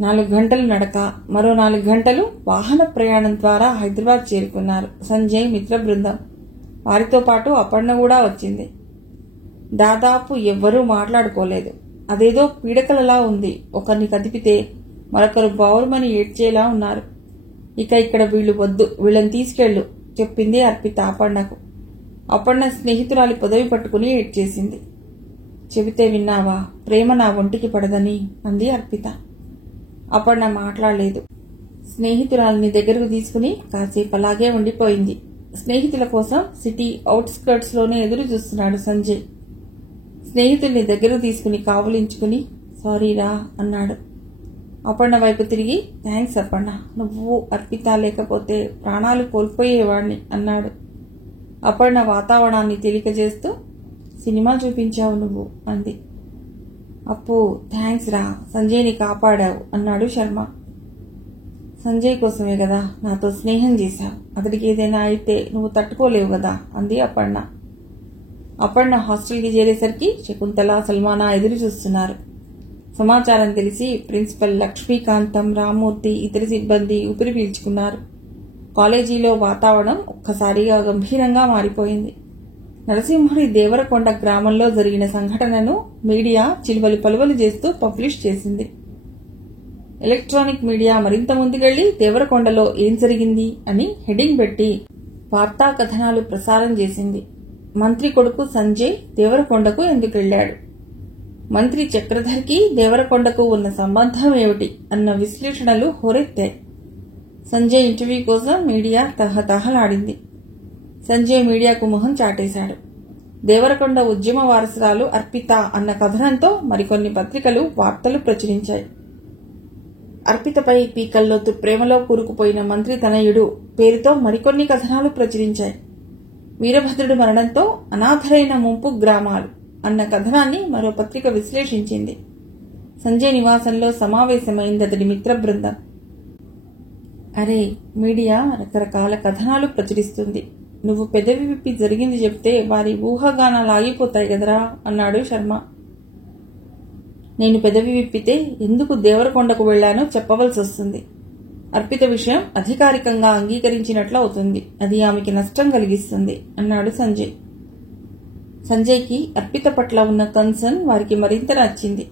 4 గంటలు నడక, మరో 4 గంటలు వాహన ప్రయాణం ద్వారా హైదరాబాద్ చేరుకున్నారు సంజయ్ మిత్ర బృందం. వారితో పాటు అపర్ణ కూడా వచ్చింది. దాదాపు ఎవ్వరూ మాట్లాడుకోలేదు. అదేదో పీడకలలా ఉంది. ఒకరిని కదిపితే మరొకరు బౌర్మని ఏడ్చేలా ఉన్నారు. ఇక ఇక్కడ వీళ్లు వద్దు, వీళ్ళని తీసుకెళ్ళు చెప్పింది అర్పిత అపర్ణకు. అపర్ణ స్నేహితురాలి పదవి పట్టుకుని ఏడ్చేసింది. చెబితే విన్నావా, ప్రేమ నా ఒంటికి పడదని అంది అర్పిత. అపర్ణ మాట్లాడలేదు. స్నేహితురాలిని దగ్గరకు తీసుకుని కాసేపు అలాగే ఉండిపోయింది. స్నేహితుల కోసం సిటీ అవుట్స్కర్ట్స్ లోనే ఎదురు చూస్తున్నాడు సంజయ్. స్నేహితుల్ని దగ్గరకు తీసుకుని కావులించుకుని సారీరా అన్నాడు. అపర్ణ వైపు తిరిగి థ్యాంక్స్ అపర్ణ, నువ్వు అర్పిత లేకపోతే ప్రాణాలు కోల్పోయేవాణ్ణి అన్నాడు. అపర్ణ వాతావరణాన్ని తేలిక చేస్తూ సినిమా చూపించావు నువ్వు అంది. అప్పు థ్యాంక్స్ రా, సంజయ్ని కాపాడావు అన్నాడు శర్మ. సంజయ్ కోసమే కదా నాతో స్నేహం చేశావు, అతడికి ఏదైనా అయితే నువ్వు తట్టుకోలేవు కదా అంది అపర్ణ. అపర్ణ హాస్టల్కి చేరేసరికి శకుంతల సల్మానా ఎదురు చూస్తున్నారు. సమాచారం తెలిసి ప్రిన్సిపల్ లక్ష్మీకాంతం, రామ్మూర్తి, ఇతర సిబ్బంది ఊపిరి పీల్చుకున్నారు. కాలేజీలో వాతావరణం ఒక్కసారిగా గంభీరంగా మారిపోయింది. నరసింహుడి దేవరకొండ గ్రామంలో జరిగిన సంఘటనను మీడియా చిలువలు పలువలు చేస్తూ పబ్లిష్ చేసింది. ఎలక్ట్రానిక్ మీడియా మరింత ముందుకెళ్లి దేవరకొండలో ఏం జరిగింది అని హెడింగ్ పెట్టి వార్తా కథనాలు ప్రసారం చేసింది. మంత్రి కొడుకు సంజయ్ దేవరకొండకు ఎందుకెళ్లాడు, మంత్రి చక్రధర్కి దేవరకొండకు ఉన్న సంబంధం ఏమిటి అన్న విశ్లేషణలు హోరెత్తాయి. సంజయ్ ఇంటర్వ్యూ కోసం మీడియా తహతహలాడింది. సంజయ్ మీడియాకు మొహం చాటేశాడు. దేవరకొండ ఉద్యమ వారసురాలు అర్పిత అన్న కథనంతో మరికొన్ని పత్రికలు వార్తలు ప్రచురించాయి. అర్పితపై పీకల్లోతు ప్రేమలో కూరుకుపోయిన మంత్రి తనయుడు పేరుతో మరికొన్ని కథనాలు ప్రచురించాయి. వీరభద్రుడి మరణంతో అనాథరైన ముంపు గ్రామాలు అన్న కథనాన్ని మరో పత్రిక విశ్లేషించింది. సంజయ్ నివాసంలో సమావేశమైంది అతడి మిత్ర బృందం. అరే, మీడియా రకరకాల కథనాలు ప్రచురిస్తుంది, నువ్వు పెదవి విప్పి జరిగింది చెప్తే వారి ఊహాగానాలు ఆగిపోతాయి కదరా అన్నాడు శర్మ. నేను పెదవి విప్పితే ఎందుకు దేవరకొండకు వెళ్లానో చెప్పవలసి వస్తుంది. అర్పిత విషయం అధికారికంగా అంగీకరించినట్లు అవుతుంది, అది ఆమెకి నష్టం కలిగిస్తుంది అన్నాడు సంజయ్. సంజయ్కి అర్పిత పట్ల ఉన్న కన్సర్న్ వారికి మరింత నచ్చింది.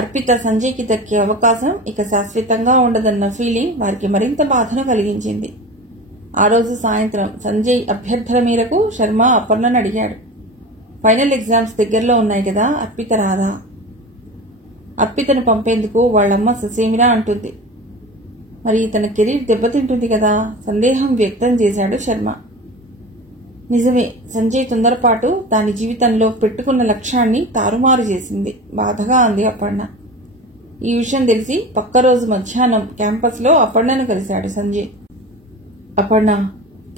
అర్పిత సంజయ్కి దక్కే అవకాశం ఇక శాశ్వతంగా ఉండదన్న ఫీలింగ్ వారికి మరింత బాధను కలిగించింది. ఆ రోజు సాయంత్రం సంజయ్ అభ్యర్థన మేరకు శర్మ అపర్ణను అడిగాడు. ఫైనల్ ఎగ్జామ్స్ దగ్గరలో ఉన్నాయి కదా, అర్పిత రాదా? అర్పితను పంపేందుకు వాళ్లమ్మ ససేమిరా అంటుంది. మరి తన కెరీర్ దెబ్బతింటుంది కదా, సందేహం వ్యక్తం చేశాడు శర్మ. నిజమే, సంజయ్ తొందరపాటు దాని జీవితంలో పెట్టుకున్న లక్ష్యాన్ని తారుమారు చేసింది, బాధగా అంది అపర్ణ. ఈ విషయం తెలిసి పక్క రోజు మధ్యాహ్నం క్యాంపస్లో అపర్ణను కలిశాడు సంజయ్. అపర్ణ,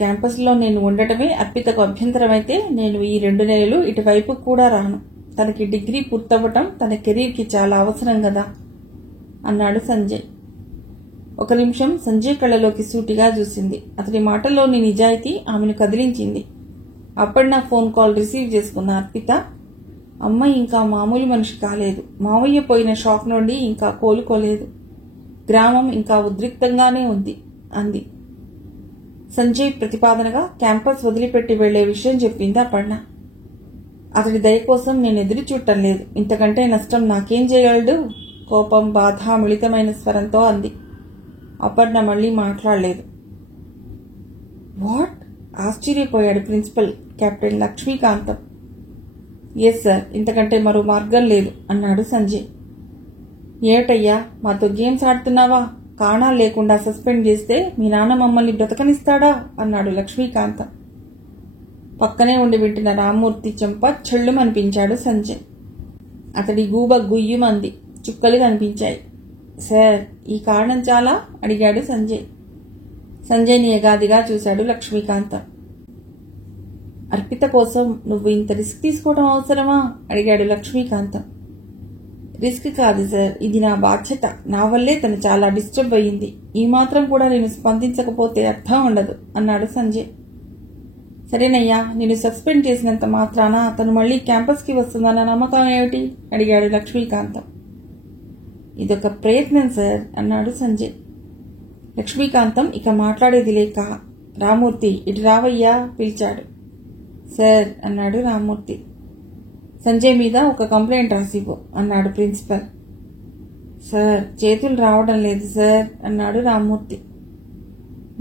క్యాంపస్లో నేను ఉండటమే అర్పితకు అభ్యంతరమైతే నేను ఈ 2 నెలలు ఇటువైపు కూడా రాను. తనకి డిగ్రీ పూర్తవ్వటం తన కెరీర్కి చాలా అవసరం కదా అన్నాడు సంజయ్. ఒక నిమిషం సంజయ్ కళ్ళలోకి సూటిగా చూసింది. అతడి మాటల్లోని నిజాయితీ ఆమెను కదిలించింది. అప్పటినా ఫోన్ కాల్ రిసీవ్ చేసుకున్న అర్పిత, అమ్మ ఇంకా మామూలు మనిషి కాలేదు. మావయ్య పోయిన షాక్ నుండి ఇంకా కోలుకోలేదు. గ్రామం ఇంకా ఉద్రిక్తంగానే ఉంది అంది. సంజయ్ ప్రతిపాదనగా క్యాంపస్ వదిలిపెట్టి వెళ్లే విషయం చెప్పింది అపర్ణ. అతడి దయ కోసం నేను ఎదురు చూడటం లేదు. ఇంతకంటే నష్టం నాకేం చేయగలడు? కోపం, బాధ మిళితమైన స్వరంతో అంది. అపర్ణ మళ్లీ మాట్లాడలేదు. వాట్? ఆశ్చర్యపోయాడు principal captain Lakshmikantham. Yes sir, ఇంతకంటే మరో మార్గం లేదు అన్నాడు సంజయ్. ఏటయ్యా, మాతో గేమ్స్ ఆడుతున్నావా? కారణాలు లేకుండా సస్పెండ్ చేస్తే మీ నాన్న మమ్మల్ని బ్రతకనిస్తాడా అన్నాడు లక్ష్మీకాంతం. పక్కనే ఉండి వింటున్న రామ్మూర్తి చెంప చెళ్ళుమనిపించాడు సంజయ్. అతడి గూబ గుయ్యుమంది. చుక్కలు కనిపించాయి. సార్, ఈ కారణం చాలా అడిగాడు సంజయ్. సంజయ్ని ఎగాదిగా చూశాడు లక్ష్మీకాంతం. అర్పిత కోసం నువ్వు ఇంత రిస్క్ తీసుకోవడం అవసరమా అడిగాడు లక్ష్మీకాంతం. రిస్క్ కాదు సార్, ఇది నా బాధ్యత. నా వల్లే తను చాలా డిస్టర్బ్ అయ్యింది. ఈ మాత్రం కూడా నేను స్పందించకపోతే అర్థం ఉండదు అన్నాడు సంజయ్. సరేనయ్యా, నేను సస్పెండ్ చేసినంత మాత్రాన తను మళ్లీ క్యాంపస్కి వస్తుందన్న నమ్మకం ఏమిటి అడిగాడు లక్ష్మీకాంతం. ఇదొక ప్రయత్నం సార్ అన్నాడు సంజయ్. లక్ష్మీకాంతం ఇక మాట్లాడేది లేక, రామ్మూర్తి ఇటు రావయ్యా పిలిచాడు. సార్ అన్నాడు రామ్మూర్తి. సంజయ్ మీద ఒక కంప్లైంట్ రాసివ్వు అన్నాడు ప్రిన్సిపల్. సార్, చేతులు రావడం లేదు సార్ అన్నాడు రామ్మూర్తి.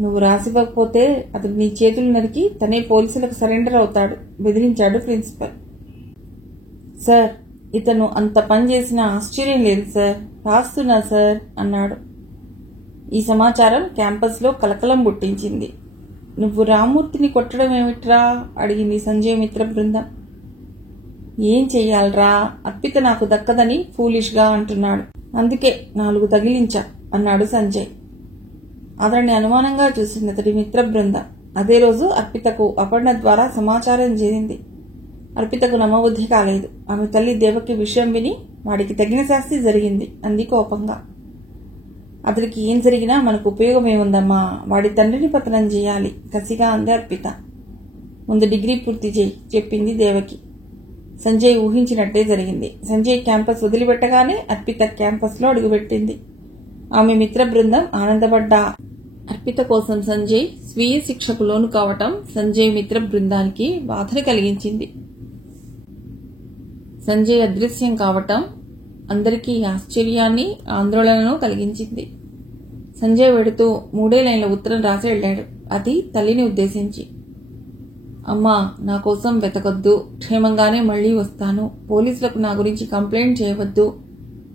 నువ్వు రాసివ్వకపోతే అతడు నీ చేతులు నరికి తనే పోలీసులకు సరెండర్ అవుతాడు బెదిరించాడు ప్రిన్సిపల్. సార్, ఇతను అంత పని చేసినా ఆశ్చర్యం లేదు సార్, రాస్తున్నా సార్ అన్నాడు. ఈ సమాచారం క్యాంపస్లో కలకలం పుట్టించింది. నువ్వు రామ్మూర్తిని కొట్టడం ఏమిట్రా అడిగింది సంజయ్ మిత్ర బృందం. ఏం చెయ్యాలరా, అర్పిత నాకు దక్కదని ఫూలిష్గా అంటున్నాడు. అందుకే 4 తగిలించా అన్నాడు సంజయ్. అతడిని అనుమానంగా చూసింది అతడి మిత్ర బృందం. అదే రోజు అర్పితకు అపర్ణ ద్వారా సమాచారం చేరింది. అర్పితకు నమ్మబుద్ధి కాలేదు. ఆమె తల్లి దేవకి విషయం విని వాడికి తగిన శాస్తి జరిగింది అంది కోపంగా. అతడికి ఏం జరిగినా మనకు ఉపయోగమేముందమ్మా, వాడి తండ్రిని పతనం చేయాలి కసిగా అంది అర్పిత. ముందు డిగ్రీ పూర్తి చేయి చెప్పింది దేవకి. సంజయ్ ఊహించినట్టే జరిగింది. సంజయ్ క్యాంపస్ వదిలిపెట్టగానే అర్పిత క్యాంపస్లో అడుగుపెట్టింది. ఆమె మిత్ర బృందం ఆనందపడ్డా. అర్పిత కోసం సంజయ్ స్వీయ శిక్షకు లోను కావటం సంజయ్ మిత్ర బృందానికి బాధను కలిగించింది. సంజయ్ అదృశ్యం కావటం అందరికీ ఆశ్చర్యాన్ని, ఆందోళనను కలిగించింది. సంజయ్ వెడుతూ 3 లైన్ల ఉత్తరం రాసి వెళ్లాడు. అది తల్లిని ఉద్దేశించి. అమ్మా, నా కోసం వెతకొద్దు, క్షేమంగానే మళ్లీ వస్తాను. పోలీసులకు నా గురించి కంప్లైంట్ చేయవద్దు,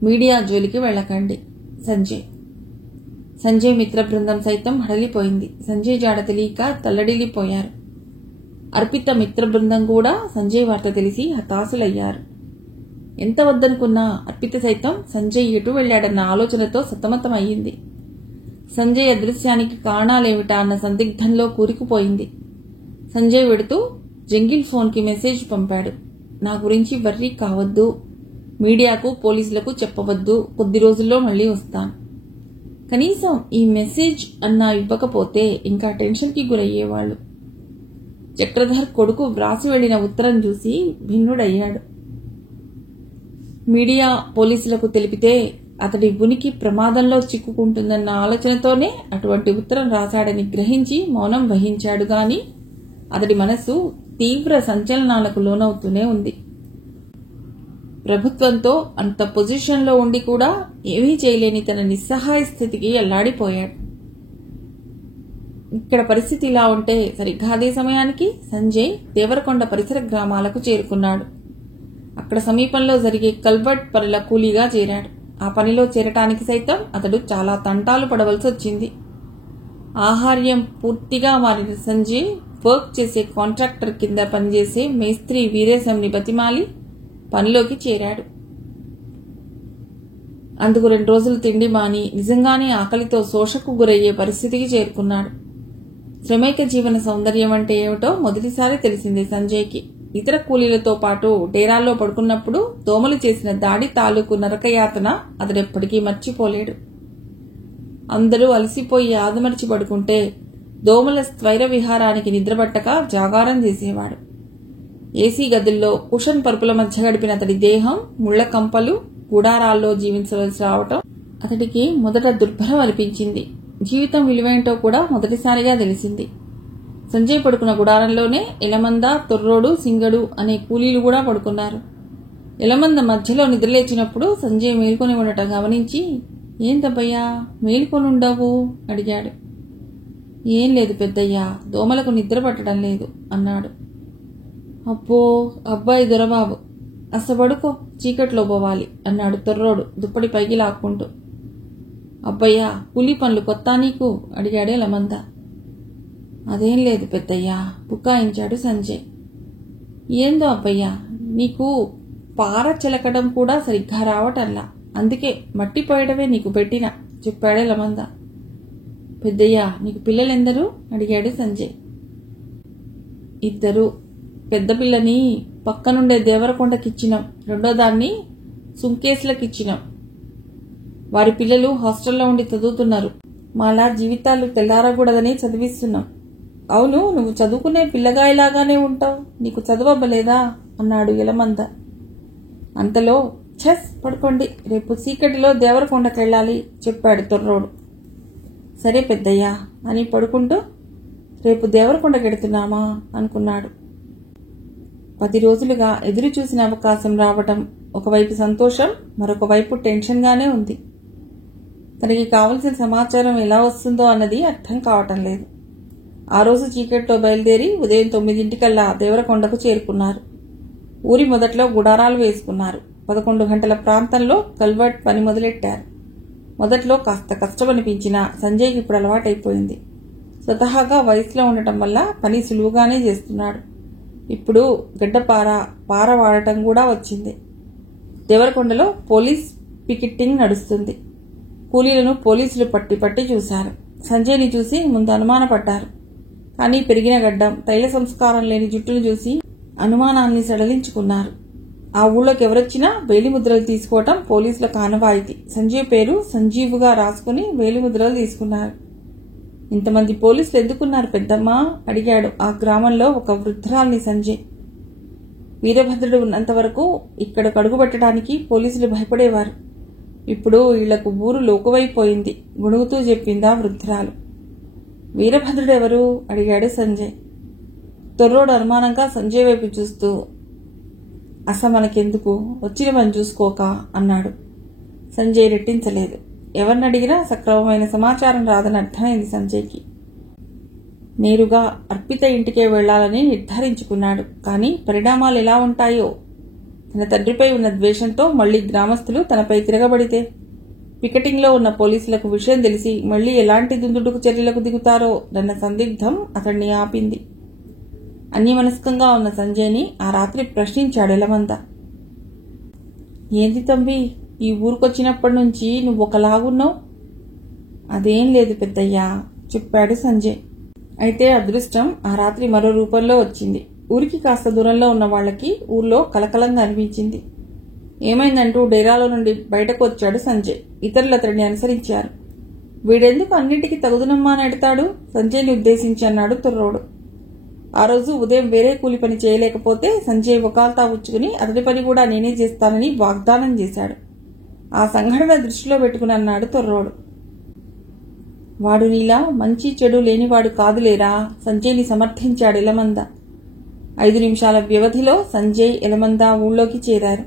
మీడియా జోలికి వెళ్లకండి. సంజయ్. సంజయ్ మిత్ర బృందం సైతం హడలిపోయింది. సంజయ్ జాడ తెలియక తల్లడిల్లిపోయారు. అర్పిత మిత్ర బృందం కూడా సంజయ్ వార్త తెలిసి హతాశులయ్యారు. ఎంత వద్దనుకున్నా అర్పిత సైతం సంజయ్ ఎటు వెళ్లాడన్న ఆలోచనతో సతమతమయ్యింది. సంజయ్ అదృశ్యానికి కారణాలేమిటా అన్న సందిగ్ధంలో కూరుకుపోయింది. సంజయ్ వెడుతూ జంగిల్ ఫోన్కి మెసేజ్ పంపాడు. నా గురించి వర్రీ కావద్దు, మీడియాకు పోలీసులకు చెప్పవద్దు, కొద్ది రోజుల్లో మళ్లీ వస్తాను. కనీసం ఈ మెసేజ్ అన్నా ఇవ్వకపోతే ఇంకా టెన్షన్కి గురయ్యేవాళ్లు. చక్రధర్ కొడుకు వ్రాసి వెళ్లిన ఉత్తరం చూసి భిన్నుడయ్యాడు. మీడియా పోలీసులకు తెలిపితే అతడి ఉనికి ప్రమాదంలో చిక్కుకుంటుందన్న ఆలోచనతోనే అటువంటి ఉత్తరం రాశాడని గ్రహించి మౌనం వహించాడు గాని అతడి మనసు తీవ్ర సంచలనాలకు లోనవుతూనే ఉంది. ప్రభుత్వంతో అంత పొజిషన్లో ఉండి కూడా ఏమీ చేయలేని తన నిస్సహాయ స్థితికి అల్లాడిపోయాడు. ఇక్కడ పరిస్థితి ఇలా ఉంటే సరిగ్గా అదే సమయానికి సంజయ్ దేవరకొండ పరిసర గ్రామాలకు చేరుకున్నాడు. అక్కడ సమీపంలో జరిగే కల్వర్ట్ పనుల కూలీగా చేరాడు. ఆ పనిలో చేరటానికి సైతం అతడు చాలా తంటాలు పడవలసి వచ్చింది. ఆహార్యం పూర్తిగా మారిన సంజయ్ వర్క్ చేసే కాంట్రాక్టర్ కింద పనిచేసే మేస్త్రి వీరేశంని బతిమాలి పనిలోకి చేరాడు. అందుకు 2 రోజులు తిండి మాని నిజంగానే ఆకలితో శోషకు గురయ్యే పరిస్థితికి చేరుకున్నాడు. శ్రమైక జీవన సౌందర్యం అంటే ఏమిటో మొదటిసారి తెలిసింది సంజయ్కి. ఇతర కూలీలతో పాటు డేరాల్లో పడుకున్నప్పుడు దోమలు చేసిన దాడి తాలూకు నరకయాతన అతడెప్పటికీ మర్చిపోలేడు. అందరూ అలసిపోయి ఆదమర్చి పడుకుంటే దోమల స్వైర విహారానికి నిద్రపట్టక జాగారం చేసేవాడు. ఏసీ గదుల్లో కుషన్ పరుపుల మధ్య గడిపిన అతడి దేహం ముళ్ల కంపలు, గుడారాల్లో జీవించవలసి రావటం అతడికి మొదట దుర్భరం అనిపించింది. జీవితం విలువేంటో కూడా మొదటిసారిగా తెలిసింది. సంజయ్ పడుకున్న గుడారంలోనే ఎలమంద, తొర్రోడు, సింగడు అనే కూలీలు కూడా పడుకున్నారు. ఎలమంద మధ్యలో నిద్రలేచినప్పుడు సంజయ్ మేల్కొని ఉండటం గమనించి, ఏంటబ్బయ్యా మేల్కొనుండవు అడిగాడు. ఏం లేదు పెద్దయ్యా, దోమలకు నిద్ర పట్టడం లేదు అన్నాడు. అబ్బో అబ్బాయి దొరబాబు, అసబడుకో, చీకట్లో పోవాలి అన్నాడు తొర్రోడు దుప్పటి పైకి లాక్కుంటూ. అబ్బయ్యా పులి పనులు కొత్త నీకు అడిగాడు ఎలమంద. అదేం లేదు పెద్దయ్యా బుకాయించాడు సంజయ్. ఏందో అబ్బయ్యా, నీకు పార చిలకడం కూడా సరిగ్గా రావటల్లా, అందుకే మట్టి పోయడమే నీకు పెట్టినా చెప్పాడు ఎలమంద. పెద్దయ్యా నీకు పిల్లలెందరూ అడిగాడు సంజయ్. 2. పెద్ద పిల్లని పక్కనుండే దేవరకొండకిచ్చినాం, రెండో దాన్ని సుంకేసులకిచ్చినాం. వారి పిల్లలు హాస్టల్లో ఉండి చదువుతున్నారు. మాలా జీవితాలు తెల్లారకూడదని చదివిస్తున్నాం. అవును, నువ్వు చదువుకునే పిల్లగాయలాగానే ఉంటావు, నీకు చదువబ్బలేదా అన్నాడు ఎలమంద. అంతలో ఛస్ పడుకోండి, రేపు చీకటిలో దేవరకొండకెళ్ళాలి చెప్పాడు తొర్రోడు. సరే పెద్దయ్యా అని పడుకుంటూ రేపు దేవరకొండకెడుతున్నామా అనుకున్నాడు. 10 రోజులుగా ఎదురు చూసిన అవకాశం రావటం ఒకవైపు సంతోషం, మరొక వైపు టెన్షన్గానే ఉంది. తనకి కావలసిన సమాచారం ఎలా వస్తుందో అన్నది అర్థం కావటం లేదు. ఆ రోజు చీకట్లో బయలుదేరి ఉదయం 9 దేవరకొండకు చేరుకున్నారు. ఊరి మొదట్లో గుడారాలు వేసుకున్నారు. 11 గంటల ప్రాంతంలో కల్వర్ట్ పని మొదలెట్టారు. మొదట్లో కాస్త కష్టమనిపించినా సంజయ్కి ఇప్పుడు అలవాటైపోయింది. స్వతహాగా వయసులో ఉండటం వల్ల పని సులువుగానే చేస్తున్నాడు. ఇప్పుడు గడ్డపార, పార వాడటం కూడా వచ్చింది. దేవరకొండలో పోలీస్ పికెటింగ్ నడుస్తుంది. కూలీలను పోలీసులు పట్టి పట్టి చూశారు. సంజయ్ని చూసి ముందు అనుమానపడ్డారు. కానీ పెరిగిన గడ్డం, తైల సంస్కారం లేని జుట్టును చూసి అనుమానాన్ని సడలించుకున్నారు. ఆ ఊళ్ళోకి ఎవరొచ్చినా వేలిముద్రలు తీసుకోవటం పోలీసులకు ఆనవాయితీ. సంజయ్ పేరు సంజీవుగా రాసుకుని వేలిముద్రలు తీసుకున్నారు. ఇంతమంది పోలీసులు ఎందుకున్నారు పెద్దమ్మా అడిగాడు ఆ గ్రామంలో ఒక వృద్ధురాల్ని సంజయ్. వీరభద్రుడు ఉన్నంతవరకు ఇక్కడ కడుగుపెట్టడానికి పోలీసులు భయపడేవారు. ఇప్పుడు వీళ్లకు ఊరు లోకువైపోయింది గుణుగుతూ చెప్పిందా వృద్ధురాలు. వీరభద్రుడెవరు అడిగాడు సంజయ్. తొర్రోడు అనుమానంగా సంజయ్ వైపు చూస్తూ, అసలు మనకెందుకు, వచ్చిన పని చూసుకోక అన్నాడు. సంజయ్ రెట్టించలేదు. ఎవరిని అడిగినా సక్రమమైన సమాచారం రాదని అర్థమైంది సంజయ్కి. నేరుగా అర్పిత ఇంటికే వెళ్లాలని నిర్ధారించుకున్నాడు. కానీ పరిణామాలు ఎలా ఉంటాయో, తన తండ్రిపై ఉన్న ద్వేషంతో మళ్లీ గ్రామస్తులు తనపై తిరగబడితే, పికెటింగ్లో ఉన్న పోలీసులకు విషయం తెలిసి మళ్లీ ఎలాంటి దుందుడుకు చర్యలకు దిగుతారో అన్న సందిగ్ధం అతన్ని ఆపింది. అన్యమనస్కంగా ఉన్న సంజయ్ని ఆ రాత్రి ప్రశ్నించాడు ఎలమంద. ఏంది తంబి, ఈ ఊరికొచ్చినప్పటి నుంచి నువ్వు ఒకలాగున్నావు? అదేం లేదు పెద్దయ్యా చెప్పాడు సంజయ్. అయితే అదృష్టం ఆ రాత్రి మరో రూపంలో వచ్చింది. ఊరికి కాస్త దూరంలో ఉన్న వాళ్లకి ఊర్లో కలకలంగా అనిపించింది. ఏమైందంటూ డేరాలో నుండి బయటకు వచ్చాడు సంజయ్. ఇతరులు అతడిని అనుసరించారు. వీడెందుకు అన్నింటికీ తగుదునమ్మా నెడతాడు సంజయ్ని ఉద్దేశించి అన్నాడు తొర్రోడు. ఆ రోజు ఉదయం వేరే కూలి పని చేయలేకపోతే సంజయ్ వకాల్తా ఉచ్చుకుని అతడి పని కూడా నేనే చేస్తానని వాగ్దానం చేశాడు. ఆ సంఘటన దృష్టిలో పెట్టుకుని అన్నాడు తొర్రోడు. వాడు నీలా మంచి చెడు లేనివాడు కాదులేరా సంజయ్ని సమర్థించాడు ఎలమంద. 5 నిమిషాల వ్యవధిలో సంజయ్, ఎలమంద ఊళ్ళోకి చేరారు.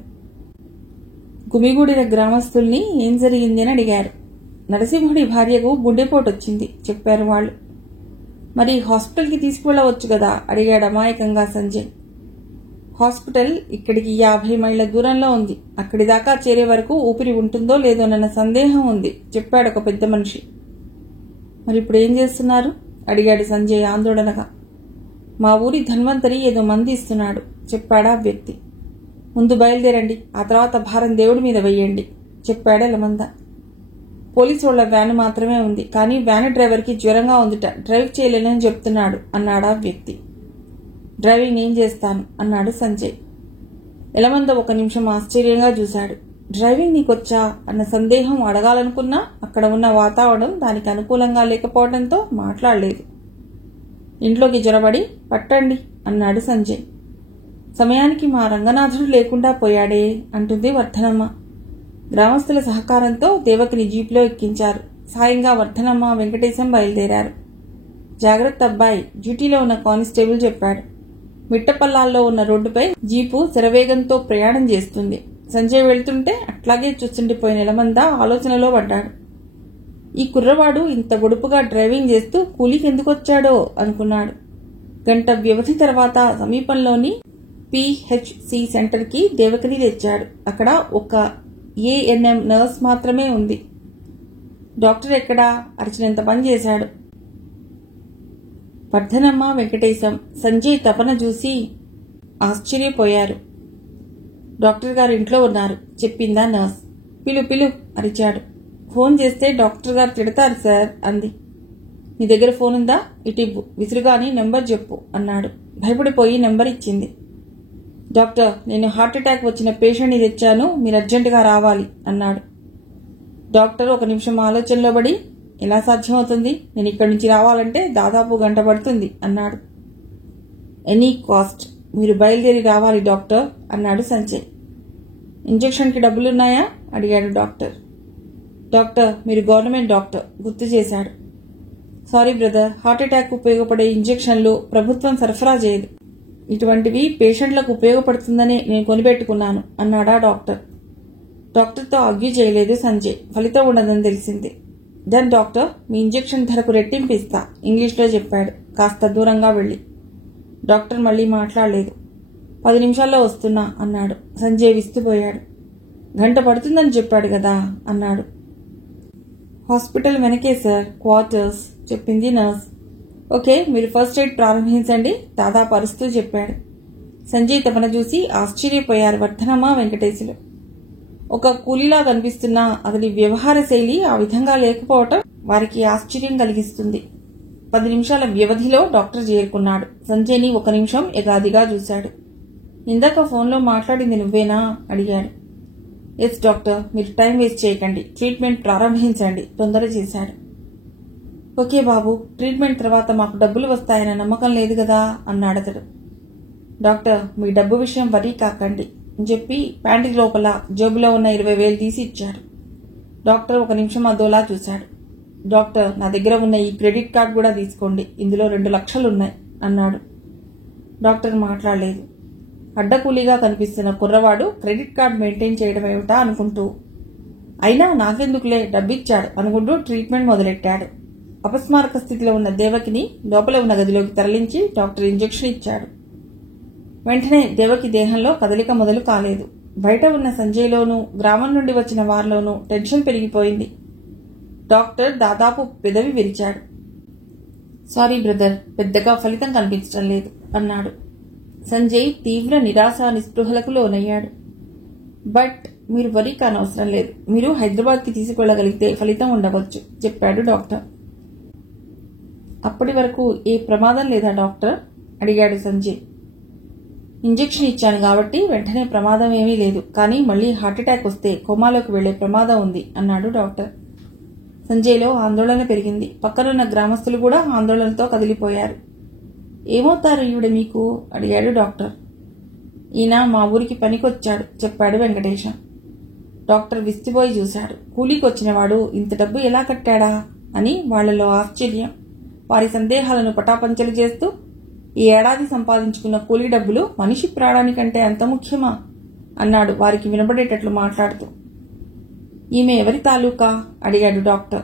గుమిగూడిన గ్రామస్తుల్ని ఏం జరిగింది అని అడిగారు. నరసింహుడి భార్యకు గుండెపోటొచ్చింది చెప్పారు వాళ్ళు. మరి హాస్పిటల్కి తీసుకువెళ్లవచ్చు కదా అడిగాడు అమాయకంగా సంజయ్. హాస్పిటల్ ఇక్కడికి 50 మైళ్ల దూరంలో ఉంది. అక్కడి దాకా చేరే వరకు ఊపిరి ఉంటుందో లేదోనన్న సందేహం ఉంది చెప్పాడు ఒక పెద్ద మనిషి. మరి ఇప్పుడు ఏం చేస్తున్నారు అడిగాడు సంజయ్ ఆందోళనగా. మా ఊరి ధన్వంతరి ఏదో మంది ఇస్తున్నాడు చెప్పాడా వ్యక్తి. ముందు బయలుదేరండి, ఆ తర్వాత భారం దేవుడి మీద వెయ్యండి చెప్పాడు ఎలమంద. పోలీసు వాళ్ల వ్యాను మాత్రమే ఉంది, కానీ వ్యాను డ్రైవర్కి జ్వరంగా ఉందిట, డ్రైవ్ చేయలేనని చెప్తున్నాడు అన్నాడా వ్యక్తి. డ్రైవింగ్ నేను చేస్తాను అన్నాడు సంజయ్. ఎలమంద 1 నిమిషం ఆశ్చర్యంగా చూశాడు. డ్రైవింగ్ నీకొచ్చా అన్న సందేహం అడగాలనుకున్నా అక్కడ ఉన్న వాతావరణం దానికి అనుకూలంగా లేకపోవడంతో మాట్లాడలేదు. ఇంట్లోకి జొరబడి పట్టండి అన్నాడు సంజయ్. సమయానికి మా రంగనాథుడు లేకుండా పోయాడే అంటుంది వర్ధనమ్మ. గ్రామస్తుల సహకారంతో దేవకిని జీపులో ఎక్కించారు. సాయంగా వర్ధనమ్మ వెంకటేశం బయలుదేరారు. జాగ్రత్త అబ్బాయి, డ్యూటీలో ఉన్న కానిస్టేబుల్ చెప్పాడు. మిట్టపల్లాల్లో ఉన్న రోడ్డుపై జీపు శరవేగంతో ప్రయాణం చేస్తుంది. సంజయ్ వెళ్తుంటే అట్లాగే చూస్తుండిపోయిన నెలమందా ఆలోచనలో పడ్డాడు. ఈ కుర్రవాడు ఇంత గొడుపుగా డ్రైవింగ్ చేస్తూ కూలీకి ఎందుకొచ్చాడో అనుకున్నాడు. గంట వ్యవధి తర్వాత సమీపంలోని పిహెచ్సి సెంటర్కి దేవకిని తెచ్చాడు. అక్కడ ఒక ఏఎన్ఎం నర్స్ మాత్రమే ఉంది. డాక్టర్ ఎక్కడా అరిచినంత పని చేశాడు. వర్ధనమ్మ, వెంకటేశం సంజయ్ తపన చూసి ఆశ్చర్యపోయారు. డాక్టర్ గారు ఇంట్లో ఉన్నారు చెప్పిందా నర్స్. పిలు పిలు అరిచాడు. ఫోన్ చేస్తే డాక్టర్ గారు తిడతారు సార్ అంది. నీ దగ్గర ఫోన్ ఉందా? ఇటివ్వు, విసురుగాని నెంబర్ చెప్పు అన్నాడు. భయపడిపోయి నెంబర్ ఇచ్చింది. డాక్టర్, నేను హార్ట్ అటాక్ వచ్చిన పేషెంట్ని తెచ్చాను, మీరు అర్జెంటుగా రావాలి అన్నాడు. డాక్టర్ ఒక నిమిషం ఆలోచనలో పడి, ఎలా సాధ్యమవుతుంది? నేను ఇక్కడి నుంచి రావాలంటే దాదాపు గంట పడుతుంది అన్నాడు. ఎనీ కాస్ట్, మీరు బయలుదేరి రావాలి డాక్టర్ అన్నాడు సంజయ్. ఇంజెక్షన్కి డబ్బులున్నాయా అడిగాడు డాక్టర్. డాక్టర్, మీరు గవర్నమెంట్ డాక్టర్ గుర్తు చేశాడు. సారీ బ్రదర్, హార్ట్ అటాక్ ఉపయోగపడే ఇంజెక్షన్లు ప్రభుత్వం సరఫరా చేయదు. ఇటువంటివి పేషెంట్లకు ఉపయోగపడుతుందని నేను కొనిపెట్టుకున్నాను అన్నాడా డాక్టర్. డాక్టర్తో ఆర్గ్యూ చేయలేదు సంజయ్. ఫలితం ఉండదని తెలిసింది. దెన్ డాక్టర్, మీ ఇంజెక్షన్ ధరకు రెట్టింపు ఇస్తా ఇంగ్లీష్లో చెప్పాడు కాస్త దూరంగా వెళ్లి. డాక్టర్ మళ్లీ మాట్లాడలేదు. 10 నిమిషాల్లో వస్తున్నా అన్నాడు. సంజయ్ విస్తుపోయాడు. గంట పడుతుందని చెప్పాడు కదా అన్నాడు. హాస్పిటల్ వెనకే సార్, క్వార్టర్స్ చెప్పింది నర్స్. ఓకే, మీరు ఫస్ట్ ఎయిడ్ ప్రారంభించండి దాదాపు అరుస్తూ చెప్పాడు. సంజయ్ తపన చూసి ఆశ్చర్యపోయారు వర్ధనమ్మ, వెంకటేశులు. ఒక కూలీలా కనిపిస్తున్నా అతని వ్యవహార శైలి ఆ విధంగా లేకపోవటం వారికి ఆశ్చర్యం కలిగిస్తుంది. 10 నిమిషాల వ్యవధిలో డాక్టర్ చేరుకున్నాడు. సంజయ్ని 1 నిమిషం ఎగాదిగా చూశాడు. ఇందాక ఫోన్లో మాట్లాడింది నువ్వేనా అడిగాడు. ఎస్ డాక్టర్, మీరు టైం వేస్ట్ చేయకండి, ట్రీట్మెంట్ ప్రారంభించండి తొందర చేశాడు. ఓకే బాబు, ట్రీట్మెంట్ తర్వాత మాకు డబ్బులు వస్తాయన్న నమ్మకం లేదు కదా అన్నాడతడు. డాక్టర్, మీ డబ్బు విషయం వరీ కాకండి అని చెప్పి ప్యాంటీ లోపల జేబులో ఉన్న 20,000 తీసి ఇచ్చాడు. డాక్టర్ 1 నిమిషం అదోలా చూశాడు. డాక్టర్, నా దగ్గర ఉన్న ఈ క్రెడిట్ కార్డు కూడా తీసుకోండి, ఇందులో 2 లక్షలున్నాయి అన్నాడు. డాక్టర్ మాట్లాడలేదు. అడ్డకూలీగా కనిపిస్తున్న కుర్రవాడు క్రెడిట్ కార్డు మెయింటైన్ చేయడం ఏమిటా అనుకుంటూ, అయినా నాకెందుకులే డబ్బిచ్చాడు అనుకుంటూ ట్రీట్మెంట్ మొదలెట్టాడు. అపస్మారక స్థితిలో ఉన్న దేవకిని లోపల ఉన్న గదిలోకి తరలించి డాక్టర్ ఇంజెక్షన్ ఇచ్చాడు. వెంటనే దేవకి దేహంలో కదలిక మొదలు కాలేదు. బయట ఉన్న సంజయ్లోనూ గ్రామం నుండి వచ్చిన వారిలోనూ టెన్షన్ పెరిగిపోయింది. డాక్టర్ దాదాపు పెదవి విరిచాడు. సారీ బ్రదర్, పెద్దగా ఫలితం కనిపించడం లేదు అన్నాడు. సంజయ్ తీవ్ర నిరాశ నిస్పృహలకు లోనయ్యాడు. బట్ మీరు వరీ కానవసరం లేదు, మీరు హైదరాబాద్కి తీసుకెళ్లగలిగితే ఫలితం ఉండవచ్చు చెప్పాడు డాక్టర్. అప్పటి వరకు ఏ ప్రమాదం లేదా డాక్టర్ అడిగాడు సంజయ్. ఇంజెక్షన్ ఇచ్చాను కాబట్టి వెంటనే ప్రమాదం ఏమీ లేదు, కానీ మళ్లీ హార్ట్ అటాక్ వస్తే కోమాలోకి వెళ్లే ప్రమాదం ఉంది అన్నాడు డాక్టర్. సంజయ్లో ఆందోళన పెరిగింది. పక్కనున్న గ్రామస్తులు కూడా ఆందోళనతో కదిలిపోయారు. ఏమవుతారు ఈవిడ మీకు అడిగాడు డాక్టర్. ఈయన మా ఊరికి పనికొచ్చాడు చెప్పాడు వెంకటేశం. డాక్టర్ విస్తుపోయి చూశాడు. కూలీకి వచ్చినవాడు ఇంత డబ్బు ఎలా కట్టాడా అని వాళ్లలో ఆశ్చర్యం. వారి సందేహాలను పటాపంచలు చేస్తూ, ఈ ఏడాది సంపాదించుకున్న కూలీ డబ్బులు మనిషి ప్రాణానికంటే అంత ముఖ్యమా అన్నాడు వారికి వినబడేటట్లు మాట్లాడుతూ. ఈమె ఎవరి తాలూకా అడిగాడు డాక్టర్.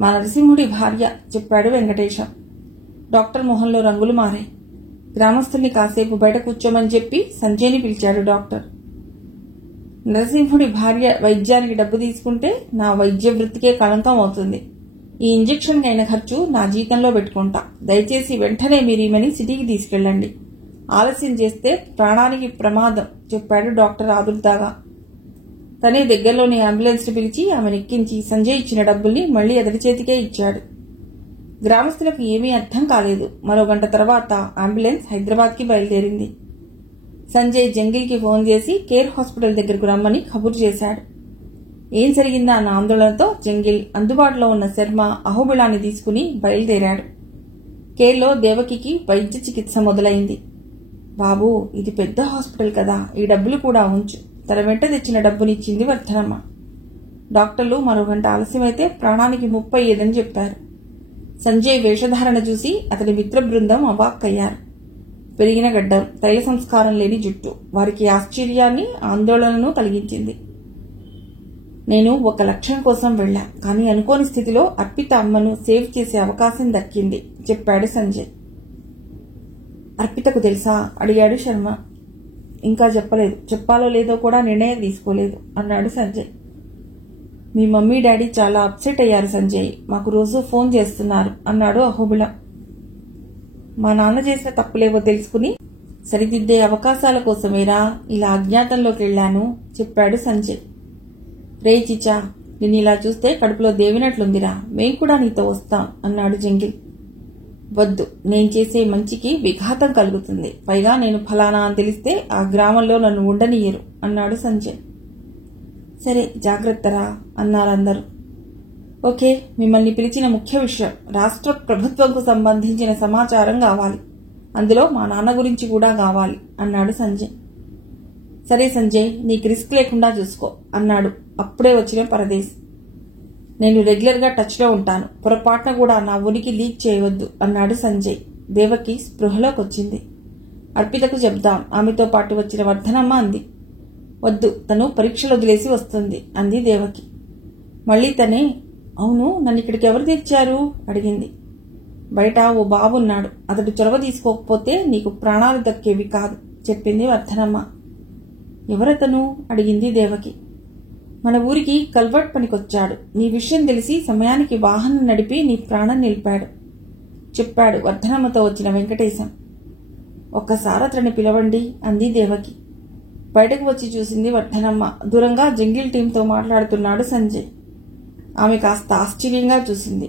మా నరసింహుడి భార్య చెప్పాడు వెంకటేశం. డాక్టర్ మొహంలో రంగులు మారాయి. గ్రామస్తుల్ని కాసేపు బయట కూర్చోమని చెప్పి సంజయ్ని పిలిచాడు డాక్టర్. నరసింహుడి భార్య వైద్యానికి డబ్బు తీసుకుంటే నా వైద్య వృత్తికే కళంకం అవుతుంది. ఈ ఇంజెక్షన్ అయిన ఖర్చు నా జీతంలో పెట్టుకుంటా. దయచేసి వెంటనే మీరు ఈమెని సిటీకి తీసుకెళ్లండి. ఆలస్యం చేస్తే ప్రాణానికి ప్రమాదం చెప్పాడు డాక్టర్ ఆదుర్దాగా. తనే దగ్గరలోని అంబులెన్స్ ని పిలిచి ఆమెను ఎక్కించి సంజయ్ ఇచ్చిన డబ్బుల్ని మళ్లీ అతడి చేతికే ఇచ్చాడు. గ్రామస్తులకు ఏమీ అర్థం కాలేదు. మరో గంట తర్వాత అంబులెన్స్ హైదరాబాద్కి బయలుదేరింది. సంజయ్ జంగిల్కి ఫోన్ చేసి కేర్ హాస్పిటల్ దగ్గరకు రమ్మని కబురు చేశాడు. ఏం జరిగిందా అన్న ఆందోళనతో జంగిల్ అందుబాటులో ఉన్న శర్మ అహోబిళాన్ని తీసుకుని బయలుదేరాడు. కేర్లో దేవకికి వైద్య చికిత్స మొదలైంది. బాబూ, ఇది పెద్ద హాస్పిటల్ కదా, ఈ డబ్బులు కూడా ఉంచు. తన వెంట తెచ్చిన డబ్బునిచ్చింది వర్ధనమ్మ. డాక్టర్లు మరో గంట ఆలస్యమైతే ప్రాణానికి 35 అని చెప్పారు. సంజయ్ వేషధారణ చూసి అతని మిత్ర బృందం అవాక్కయ్యారు. పెరిగిన గడ్డం, తైల సంస్కారం లేని జుట్టు వారికి ఆశ్చర్యాన్ని, ఆందోళనను కలిగించింది. నేను ఒక లక్ష్యం కోసం వెళ్లా, కానీ అనుకోని స్థితిలో అర్పిత అమ్మను సేవ్ చేసే అవకాశం దక్కింది చెప్పాడు సంజయ్. అర్పితకు తెలుసా అడిగాడు శర్మ. ఇంకా చెప్పలేదు, చెప్పాలో లేదో కూడా నిర్ణయం తీసుకోలేదు అన్నాడు సంజయ్. మీ మమ్మీ డాడీ చాలా అప్సెట్ అయ్యారు సంజయ్, మాకు రోజు ఫోన్ చేస్తున్నారు అన్నాడు అహోబిళ. మా నాన్న చేసిన తప్పులేవో తెలుసుకుని సరిదిద్దే అవకాశాల కోసమేరా ఇలా అజ్ఞాతంలోకి వెళ్లాను చెప్పాడు సంజయ్. రే చిచా, నిన్ను ఇలా చూస్తే కడుపులో దేవినట్లుందిరా, మేం కూడా నీతో వస్తాం అన్నాడు జంగిల్. వద్దు, నేను చేసే మంచికి విఘాతం కలుగుతుంది, పైగా నేను ఫలానా అని తెలిస్తే ఆ గ్రామంలో నన్ను ఉండనియ్యరు అన్నాడు సంజయ్. సరే జాగ్రత్తరా అన్నారందరూ. ఓకే, మిమ్మల్ని పిలిచిన ముఖ్య విషయం రాష్ట్ర ప్రభుత్వంకు సంబంధించిన సమాచారం కావాలి, అందులో మా నాన్న గురించి కూడా కావాలి అన్నాడు సంజయ్. సరే సంజయ్, నీకు రిస్క్ లేకుండా చూసుకో అన్నాడు అప్పుడే వచ్చిన పరదేశ్. నేను రెగ్యులర్ గా టచ్ లో ఉంటాను, పొరపాటున కూడా నా ఉనికి లీక్ చేయవద్దు అన్నాడు సంజయ్. దేవకి స్పృహలోకి వచ్చింది. అర్పితకు చెప్దాం, ఆమెతో పాటు వచ్చిన వర్ధనమ్మ అంది. వద్దు, తను పరీక్షలు వదిలేసి వస్తుంది అంది దేవకి. మళ్లీ తనే, అవును నన్ను ఇక్కడికి ఎవరు తెచ్చారు అడిగింది. బయట ఓ బాబున్నాడు, అతడు చొరవ తీసుకోకపోతే నీకు ప్రాణాలు దక్కేవి కాదు చెప్పింది వర్ధనమ్మ. ఎవరతను అడిగింది దేవకి. మన ఊరికి కల్వర్ట్ పనికొచ్చాడు, నీ విషయం తెలిసి సమయానికి వాహనం నడిపి నీ ప్రాణం నిలిపాడు చెప్పాడు వర్ధనమ్మతో వచ్చిన వెంకటేశం. ఒక్కసారి అతన్ని పిలవండి అంది దేవకి. బయటకు వచ్చి చూసింది వర్ధనమ్మ. దూరంగా జంగిల్ టీంతో మాట్లాడుతున్నాడు సంజయ్. ఆమె కాస్త ఆశ్చర్యంగా చూసింది.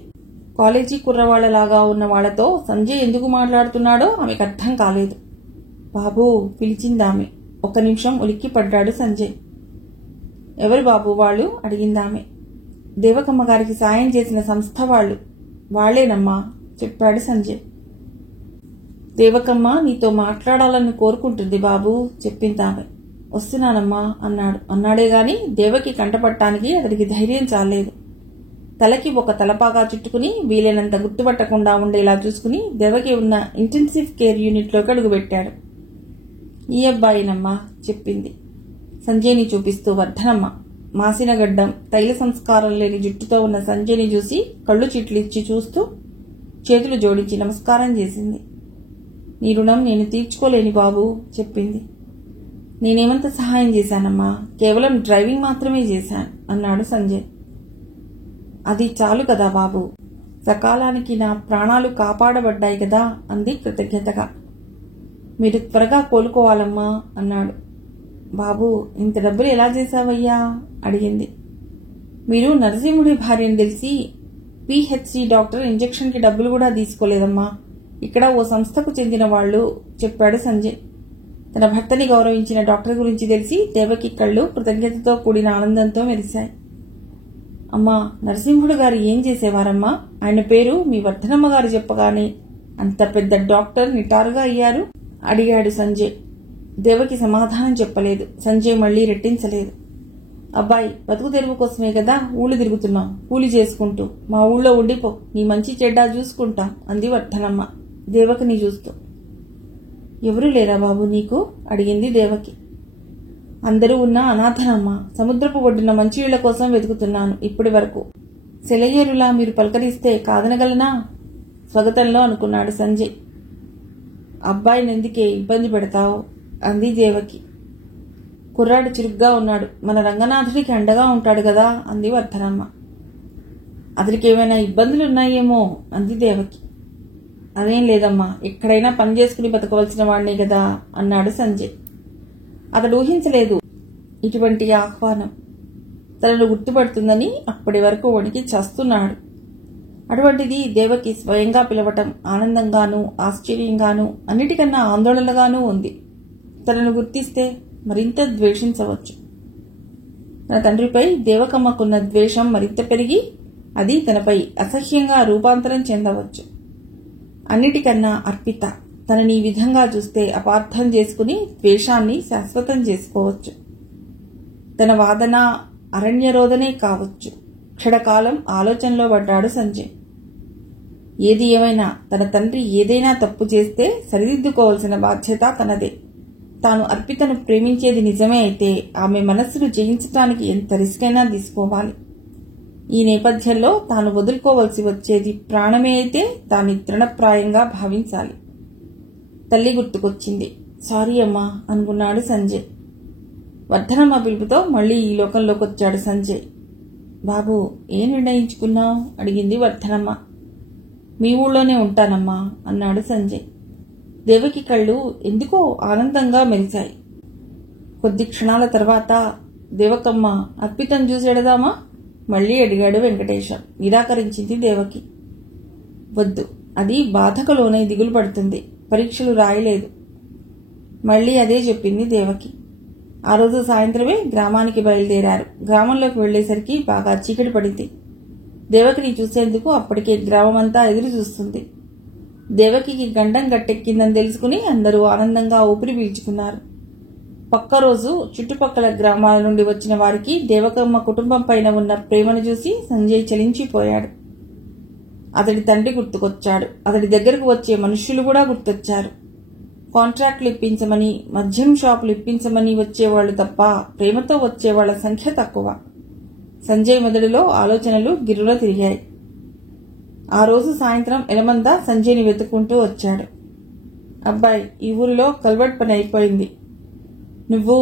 కాలేజీ కుర్రవాళ్లలాగా ఉన్న వాళ్లతో సంజయ్ ఎందుకు మాట్లాడుతున్నాడో ఆమెకు అర్థం కాలేదు. బాబూ పిలిచిందామె. 1 నిమిషం ఉలిక్కి పడ్డాడు సంజయ్. ఎవరు బాబు వాళ్ళు అడిగిందామె. దేవకమ్మ గారికి సాయం చేసిన సంస్థ వాళ్ళు. వాళ్లేనమ్మా చెప్పాడు సంజయ్. దేవకమ్మ నీతో మాట్లాడాలని కోరుకుంటుంది బాబు చెప్పిందామె. వస్తున్నానమ్మా అన్నాడే గాని దేవకి కంటపట్టానికి అతడికి ధైర్యం చాలేదు. తలకి ఒక తలపాగా చుట్టుకుని వీలైనంత గుర్తుపట్టకుండా ఉండేలా చూసుకుని దేవకి ఉన్న ఇంటెన్సివ్ కేర్ యూనిట్లోకి అడుగుపెట్టాడు. ఈ అబ్బాయినమ్మా చెప్పింది సంజయ్ని చూపిస్తూ వర్ధనమ్మ. మాసిన గడ్డం, తైల సంస్కారం లేని జుట్టుతో ఉన్న సంజయ్ని చూసి కళ్ళు చిట్లిచ్చి చూస్తూ చేతులు జోడించి నమస్కారం చేసింది. నీ రుణం నేను తీర్చుకోలేని బాబు చెప్పింది. నేనేమంత సహాయం చేశానమ్మా, కేవలం డ్రైవింగ్ మాత్రమే చేశాను అన్నాడు సంజయ్. అది చాలు కదా బాబు, సకాలానికి నా ప్రాణాలు కాపాడబడ్డాయి కదా అంది కృతజ్ఞతగా. మీరు త్వరగా కోలుకోవాలమ్మా అన్నాడు. బాబు ఇంత డబ్బులు ఎలా చేశావయ్యా అడిగింది. మీరు నరసింహుడి భార్యని తెలిసి పిహెచ్సి డాక్టర్ ఇంజెక్షన్ కి డబ్బులు కూడా తీసుకోలేదమ్మా, ఇక్కడ ఓ సంస్థకు చెందిన వాళ్ళు చెప్పాడు సంజయ్. తన భర్తని గౌరవించిన డాక్టర్ గురించి తెలిసి దేవకి కళ్ళు కృతజ్ఞతతో కూడిన ఆనందంతో మెరిశాయి. అమ్మా, నరసింహుడు గారు ఏం చేసేవారమ్మా? ఆయన పేరు మీ వర్ధనమ్మ గారు చెప్పగానే అంత పెద్ద డాక్టర్ నిటారుగా అయ్యారు అడిగాడు సంజయ్. దేవకి సమాధానం చెప్పలేదు. సంజయ్ మళ్లీ రెట్టించలేదు. అబ్బాయి, బతుకు తెరువు కోసమే కదా ఊళ్ళు తిరుగుతున్నాం, కూలి చేసుకుంటూ మా ఊళ్ళో ఉండిపో, నీ మంచి చెడ్డా చూసుకుంటాం అంది వర్ధనమ్మ దేవకిని చూస్తూ. ఎవరూ లేరా బాబు నీకు అడిగింది దేవకి. అందరూ ఉన్న అనాథనమ్మ, సముద్రపు ఒడ్డున మంచి ఇళ్ల కోసం వెతుకుతున్నాను ఇప్పటి వరకు. సెలయేరులా మీరు పలకరిస్తే కాదనగలనా స్వాగతంలో అనుకున్నాడు సంజయ్. అబ్బాయినెందుకే ఇబ్బంది పెడతావు అంది దేవకి. కుర్రాడు చురుగ్గా ఉన్నాడు, మన రంగనాథుడికి అండగా ఉంటాడు కదా అంది వర్ధనమ్మ. అతడికి ఏమైనా ఇబ్బందులున్నాయేమో అంది దేవకి. అదేం లేదమ్మా, ఎక్కడైనా పని చేసుకుని బతకవలసిన వాడినే కదా అన్నాడు సంజయ్. అతడు ఊహించలేదు ఇటువంటి ఆహ్వానం. తనను గుర్తుపడుతుందని అప్పటి వరకు వణికి చస్తున్నాడు. అటువంటిది దేవకి స్వయంగా పిలవటం ఆనందంగానూ ఆశ్చర్యంగానూ అన్నిటికన్నా ఆందోళనగానూ ఉంది. తనను గుర్తిస్తే మరింత ద్వేషించవచ్చు. తన తండ్రిపై దేవకమ్మకున్న ద్వేషం మరింత పెరిగి అది తనపై అసహ్యంగా రూపాంతరం చెందవచ్చు. అన్నిటికన్నా అర్పిత తనని ఈ విధంగా చూస్తే అపార్థం చేసుకుని ద్వేషాన్ని శాశ్వతం చేసుకోవచ్చు. తన వాదన అరణ్యరోధనే కావచ్చు. క్షణకాలం ఆలోచనలో పడ్డాడు సంజయ్. ఏది ఏమైనా తన తండ్రి ఏదైనా తప్పు చేస్తే సరిదిద్దుకోవాల్సిన బాధ్యత తనదే. తాను అర్పితను ప్రేమించేది నిజమే అయితే ఆమె మనస్సును జయించడానికి ఎంత రిస్క్ అయినా తీసుకోవాలి. ఈ నేపథ్యంలో తాను వదులుకోవలసి వచ్చేది ప్రాణమే అయితే దాన్ని తృణప్రాయంగా భావించాలి. తల్లి గుర్తుకొచ్చింది. సారీ అమ్మా అనుకున్నాడు సంజయ్. వర్ధనమ్మ పిలుపుతో మళ్లీ ఈ లోకంలోకి వచ్చాడు సంజయ్. బాబు, ఏం నిర్ణయించుకున్నావు అడిగింది వర్ధనమ్మ. మీ ఊళ్ళోనే ఉంటానమ్మా అన్నాడు సంజయ్. దేవకి కళ్ళు ఎందుకో ఆనందంగా మెరిశాయి. కొద్ది క్షణాల తర్వాత దేవకమ్మ అర్పితం చూసేడదామా మళ్లీ అడిగాడు వెంకటేశం. నిరాకరించింది దేవకి. వద్దు, అది బాధకులోనే దిగులు పడుతుంది, పరీక్షలు రాయలేదు. మళ్లీ అదే చెప్పింది దేవకి. ఆ రోజు సాయంత్రమే గ్రామానికి బయలుదేరారు. గ్రామంలోకి వెళ్లేసరికి బాగా చీకటి పడింది. దేవకిని చూసేందుకు అప్పటికే గ్రామమంతా ఎదురు చూస్తుంది. దేవకికి గండం గట్టెక్కిందని తెలుసుకుని అందరూ ఆనందంగా ఊపిరి పీల్చుకున్నారు. పక్క రోజు చుట్టుపక్కల గ్రామాల నుండి వచ్చిన వారికి దేవకమ్మ కుటుంబం పైన ఉన్న ప్రేమను చూసి సంజయ్ చలించిపోయాడు. అతడి తండ్రి గుర్తుకొచ్చాడు. అతడి దగ్గరకు వచ్చే మనుష్యులు కూడా గుర్తొచ్చారు. కాంట్రాక్టులు ఇప్పించమని, మద్యం షాపులు ఇప్పించమని వచ్చేవాళ్లు తప్ప ప్రేమతో వచ్చేవాళ్ల సంఖ్య తక్కువ. సంజయ్ మెదడులో ఆలోచనలు గిర్రున తిరిగాయి. ఆ రోజు సాయంత్రం ఎలమంద సంజయ్ని వెతుక్కుంటూ వచ్చాడు. అబ్బాయి, ఈ ఊరిలో కల్వర్ట్ పని అయిపోయింది. నువ్వు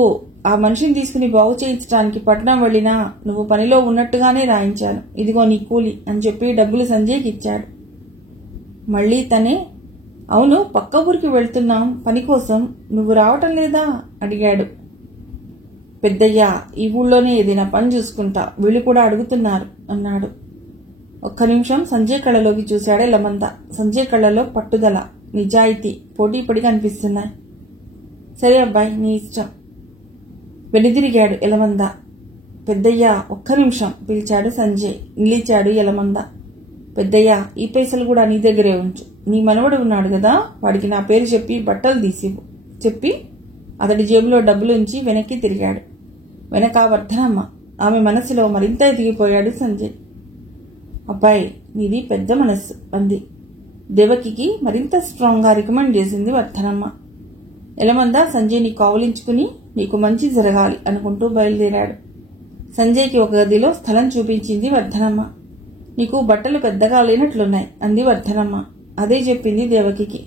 ఆ మనిషిని తీసుకుని బాగు చేయించడానికి పట్టణం వెళ్లినా నువ్వు పనిలో ఉన్నట్టుగానే రాయించాను. ఇదిగో నీ కూలి అని చెప్పి డబ్బులు సంజయ్కి ఇచ్చాడు. మళ్లీ తనే, అవును, పక్క ఊరికి వెళ్తున్నాం పని కోసం, నువ్వు రావటం లేదా అడిగాడు. పెద్దయ్యా, ఈ ఊళ్ళోనే ఏదైనా పని చూసుకుంటా, వీళ్ళు కూడా అడుగుతున్నారు అన్నాడు. ఒక్క నిమిషం సంజయ్ కళ్ళలోకి చూశాడే లమంద. సంజయ్ కళ్ళలో పట్టుదల, నిజాయితీ పోటీపడి కనిపిస్తున్నాయి. సరే అబ్బాయి, నీ ఇష్టం. వెనుదిరిగాడు ఎలమంద. పెద్దయ్యా, ఒక్క నిమిషం పిలిచాడు సంజయ్. నిలిచాడు ఎలమంద. పెద్దయ్యా, ఈ పైసలు కూడా నీ దగ్గరే ఉంచు. నీ మనవడు ఉన్నాడు కదా, వాడికి నా పేరు చెప్పి బట్టలు తీసివ్వు చెప్పి అతడి జేబులో డబ్బులు ఉంచి వెనక్కి తిరిగాడు. వెనక వర్ధనమ్మ. ఆమె మనసులో మరింత ఎదిగిపోయాడు సంజయ్. అబ్బాయి, నీది పెద్ద మనస్సు అంది. దేవకికి మరింత స్ట్రాంగ్ గా రికమెండ్ చేసింది వర్ధనమ్మ. ఎలమంద సంజయ్ని కావులించుకుని నీకు మంచి జరగాలి అనుకుంటూ బయలుదేరాడు. సంజయ్కి ఒక గదిలో స్థలం చూపించింది వర్ధనమ్మ. నీకు బట్టలు పెద్దగా లేనట్లున్నాయి అంది వర్ధనమ్మ. అదే చెప్పింది దేవకికి.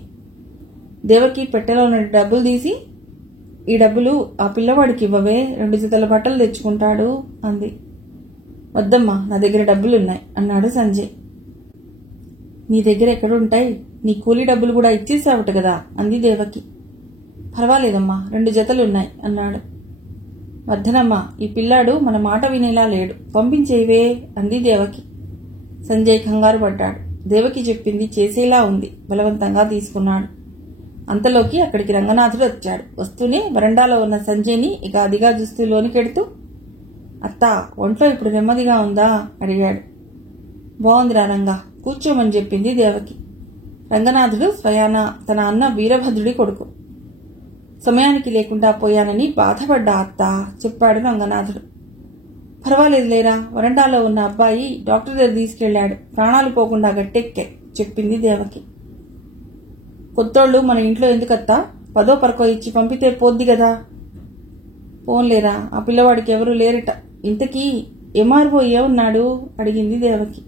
దేవకి పెట్టెలో నుండి డబ్బులు తీసి, ఈ డబ్బులు ఆ పిల్లవాడికి ఇవ్వవే, 2 జతల బట్టలు తెచ్చుకుంటాడు అంది. వద్దమ్మా, నా దగ్గర డబ్బులున్నాయి అన్నాడు సంజయ్. నీ దగ్గర ఎక్కడుంటాయి, నీ కూలీ డబ్బులు కూడా ఇచ్చేసావుట కదా అంది దేవకి. పర్వాలేదమ్మా, 2 జతలున్నాయి అన్నాడు. వర్ధనమ్మ, ఈ పిల్లాడు మన మాట వినేలా లేడు, పంపించేవే అంది దేవకి. సంజయ్ కంగారు పడ్డాడు. దేవకి చెప్పింది చేసేలా ఉంది. బలవంతంగా తీసుకున్నాడు. అంతలోకి అక్కడికి రంగనాథుడు వచ్చాడు. వస్తూనే వరండాలో ఉన్న సంజయ్ని ఇక అదిగా చూస్తూ లోనికెడుతూ, అత్తా, ఒంట్లో ఇప్పుడు నెమ్మదిగా ఉందా అడిగాడు. బాగుందిరా రంగా, కూర్చోమని చెప్పింది దేవకి. రంగనాథుడు స్వయాన తన అన్న వీరభద్రుడి కొడుకు. సమయానికి లేకుండా పోయానని బాధపడ్డా అత్తా చెప్పాడు రంగనాథుడు. పర్వాలేదు లేరా, వరండాలో ఉన్న అబ్బాయి డాక్టర్ దగ్గర తీసుకెళ్లాడు, ప్రాణాలు పోకుండా గట్టెక్కే చెప్పింది దేవకి. కొత్తోళ్లు మన ఇంట్లో ఎందుకత్తా, 10ో పరకో ఇచ్చి పంపితే పోద్ది కదా. పోన్లేరా, ఆ పిల్లవాడికి ఎవరూ లేరట. ఇంతకీ ఎంఆర్ఓ ఏమన్నాడు అడిగింది దేవకి.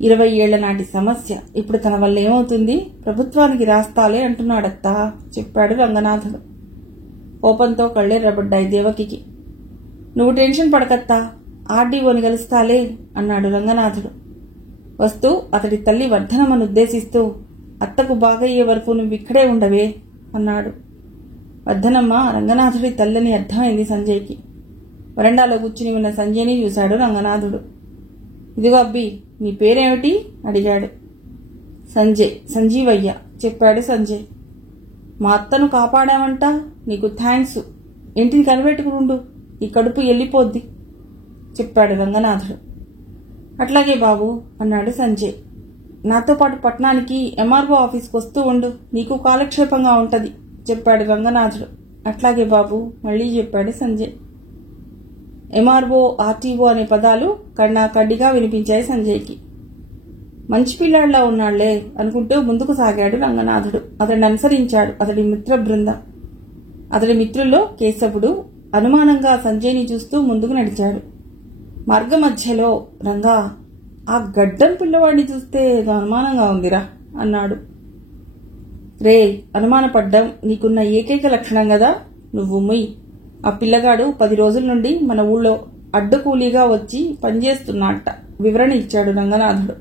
20 ఏళ్ల నాటి సమస్య ఇప్పుడు తన వల్ల ఏమవుతుంది, ప్రభుత్వానికి రాస్తాలే అంటున్నాడత్తా చెప్పాడు రంగనాథుడు. కోపంతో కళ్ళెర్రబడ్డాయి దేవకికి. నువ్వు టెన్షన్ పడకత్తా, ఆర్డీఓని కలుస్తాలే అన్నాడు రంగనాథుడు. వస్తూ అతడి తల్లి వర్ధనమ్మను ఉద్దేశిస్తూ, అత్తకు బాగయ్యే వరకు నువ్వు ఇక్కడే ఉండవే అన్నాడు. వర్ధనమ్మ రంగనాథుడి తల్లని అర్థమైంది సంజయ్కి. వరండాలో కూర్చుని ఉన్న సంజయ్ని చూశాడు రంగనాథుడు. ఇదిగో అబ్బి, నీ పేరేమిటి అడిగాడు. సంజయ్, సంజీవయ్య చెప్పాడు సంజయ్. మా అత్తను కాపాడామంట నీకు థ్యాంక్స్. ఇంటిని కనిపెట్టుకుండు, ఈ కడుపు వెళ్ళిపోద్ది చెప్పాడు రంగనాథుడు. అట్లాగే బాబు అన్నాడు సంజయ్. నాతో పాటు పట్నానికి ఎంఆర్ఓ ఆఫీస్కి వస్తూ ఉండు, నీకు కాలక్షేపంగా ఉంటది చెప్పాడు రంగనాథుడు. అట్లాగే బాబు మళ్లీ చెప్పాడు సంజయ్. ఎంఆర్ఓ, ఆర్టీఓ అనే పదాలు కడ్డిగా వినిపించాయి సంజయ్కి. మంచి పిల్లాడిలా ఉన్నాళ్లే అనుకుంటూ ముందుకు సాగాడు రంగనాథుడు. అతడిని అనుసరించాడు అతడి మిత్ర బృందం. అతడి మిత్రుల్లో కేశవుడు అనుమానంగా సంజయ్ని చూస్తూ ముందుకు నడిచాడు. మార్గ మధ్యలో రంగా, ఆ గడ్డం పిల్లవాడిని చూస్తే అనుమానంగా ఉందిరా అన్నాడు. రే, అనుమానపడ్డం నీకున్న ఏకైక లక్షణం కదా, నువ్వు ముయ్. ఆ పిల్లగాడు 10 రోజుల నుండి మన ఊళ్ళో అడ్డకూలీగా వచ్చి పనిచేస్తున్నట్ట వివరణ ఇచ్చాడు రంగనాథుడు.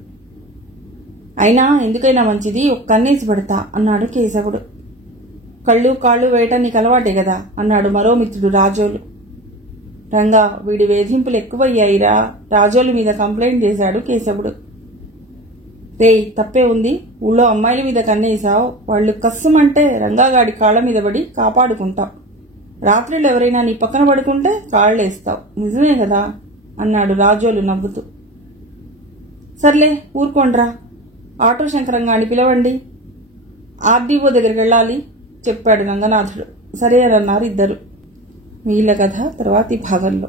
అయినా ఎందుకైనా మంచిది ఒక కన్నేసి పెడతా అన్నాడు కేశవుడు. కళ్ళు కాళ్ళు వేయటం నీకు అలవాటే కదా అన్నాడు మరో మిత్రుడు రాజోలు. రంగా, వీడి వేధింపులు ఎక్కువయ్యాయిరా, రాజోలు మీద కంప్లైంట్ చేశాడు కేశవుడు. రేయ్, తప్పే ఉంది, ఊళ్ళో అమ్మాయిల మీద కన్నేసావు, వాళ్ళు కస్సుమంటే రంగాగాడి కాళ్ల మీద పడి కాపాడుకుంటాం. రాత్రులు ఎవరైనా నీ పక్కన పడుకుంటే కాళ్లేస్తావు, నిజమే కదా అన్నాడు రాజోలు నవ్వుతూ. సర్లే ఊరుకోండ్రా, ఆటో శంకరంగాని పిలవండి, ఆర్డీఓ దగ్గరికి వెళ్ళాలి చెప్పాడు రంగనాథుడు. సరే అన్నారు ఇద్దరు. వీళ్ళ కథ తర్వాతి భాగంలో.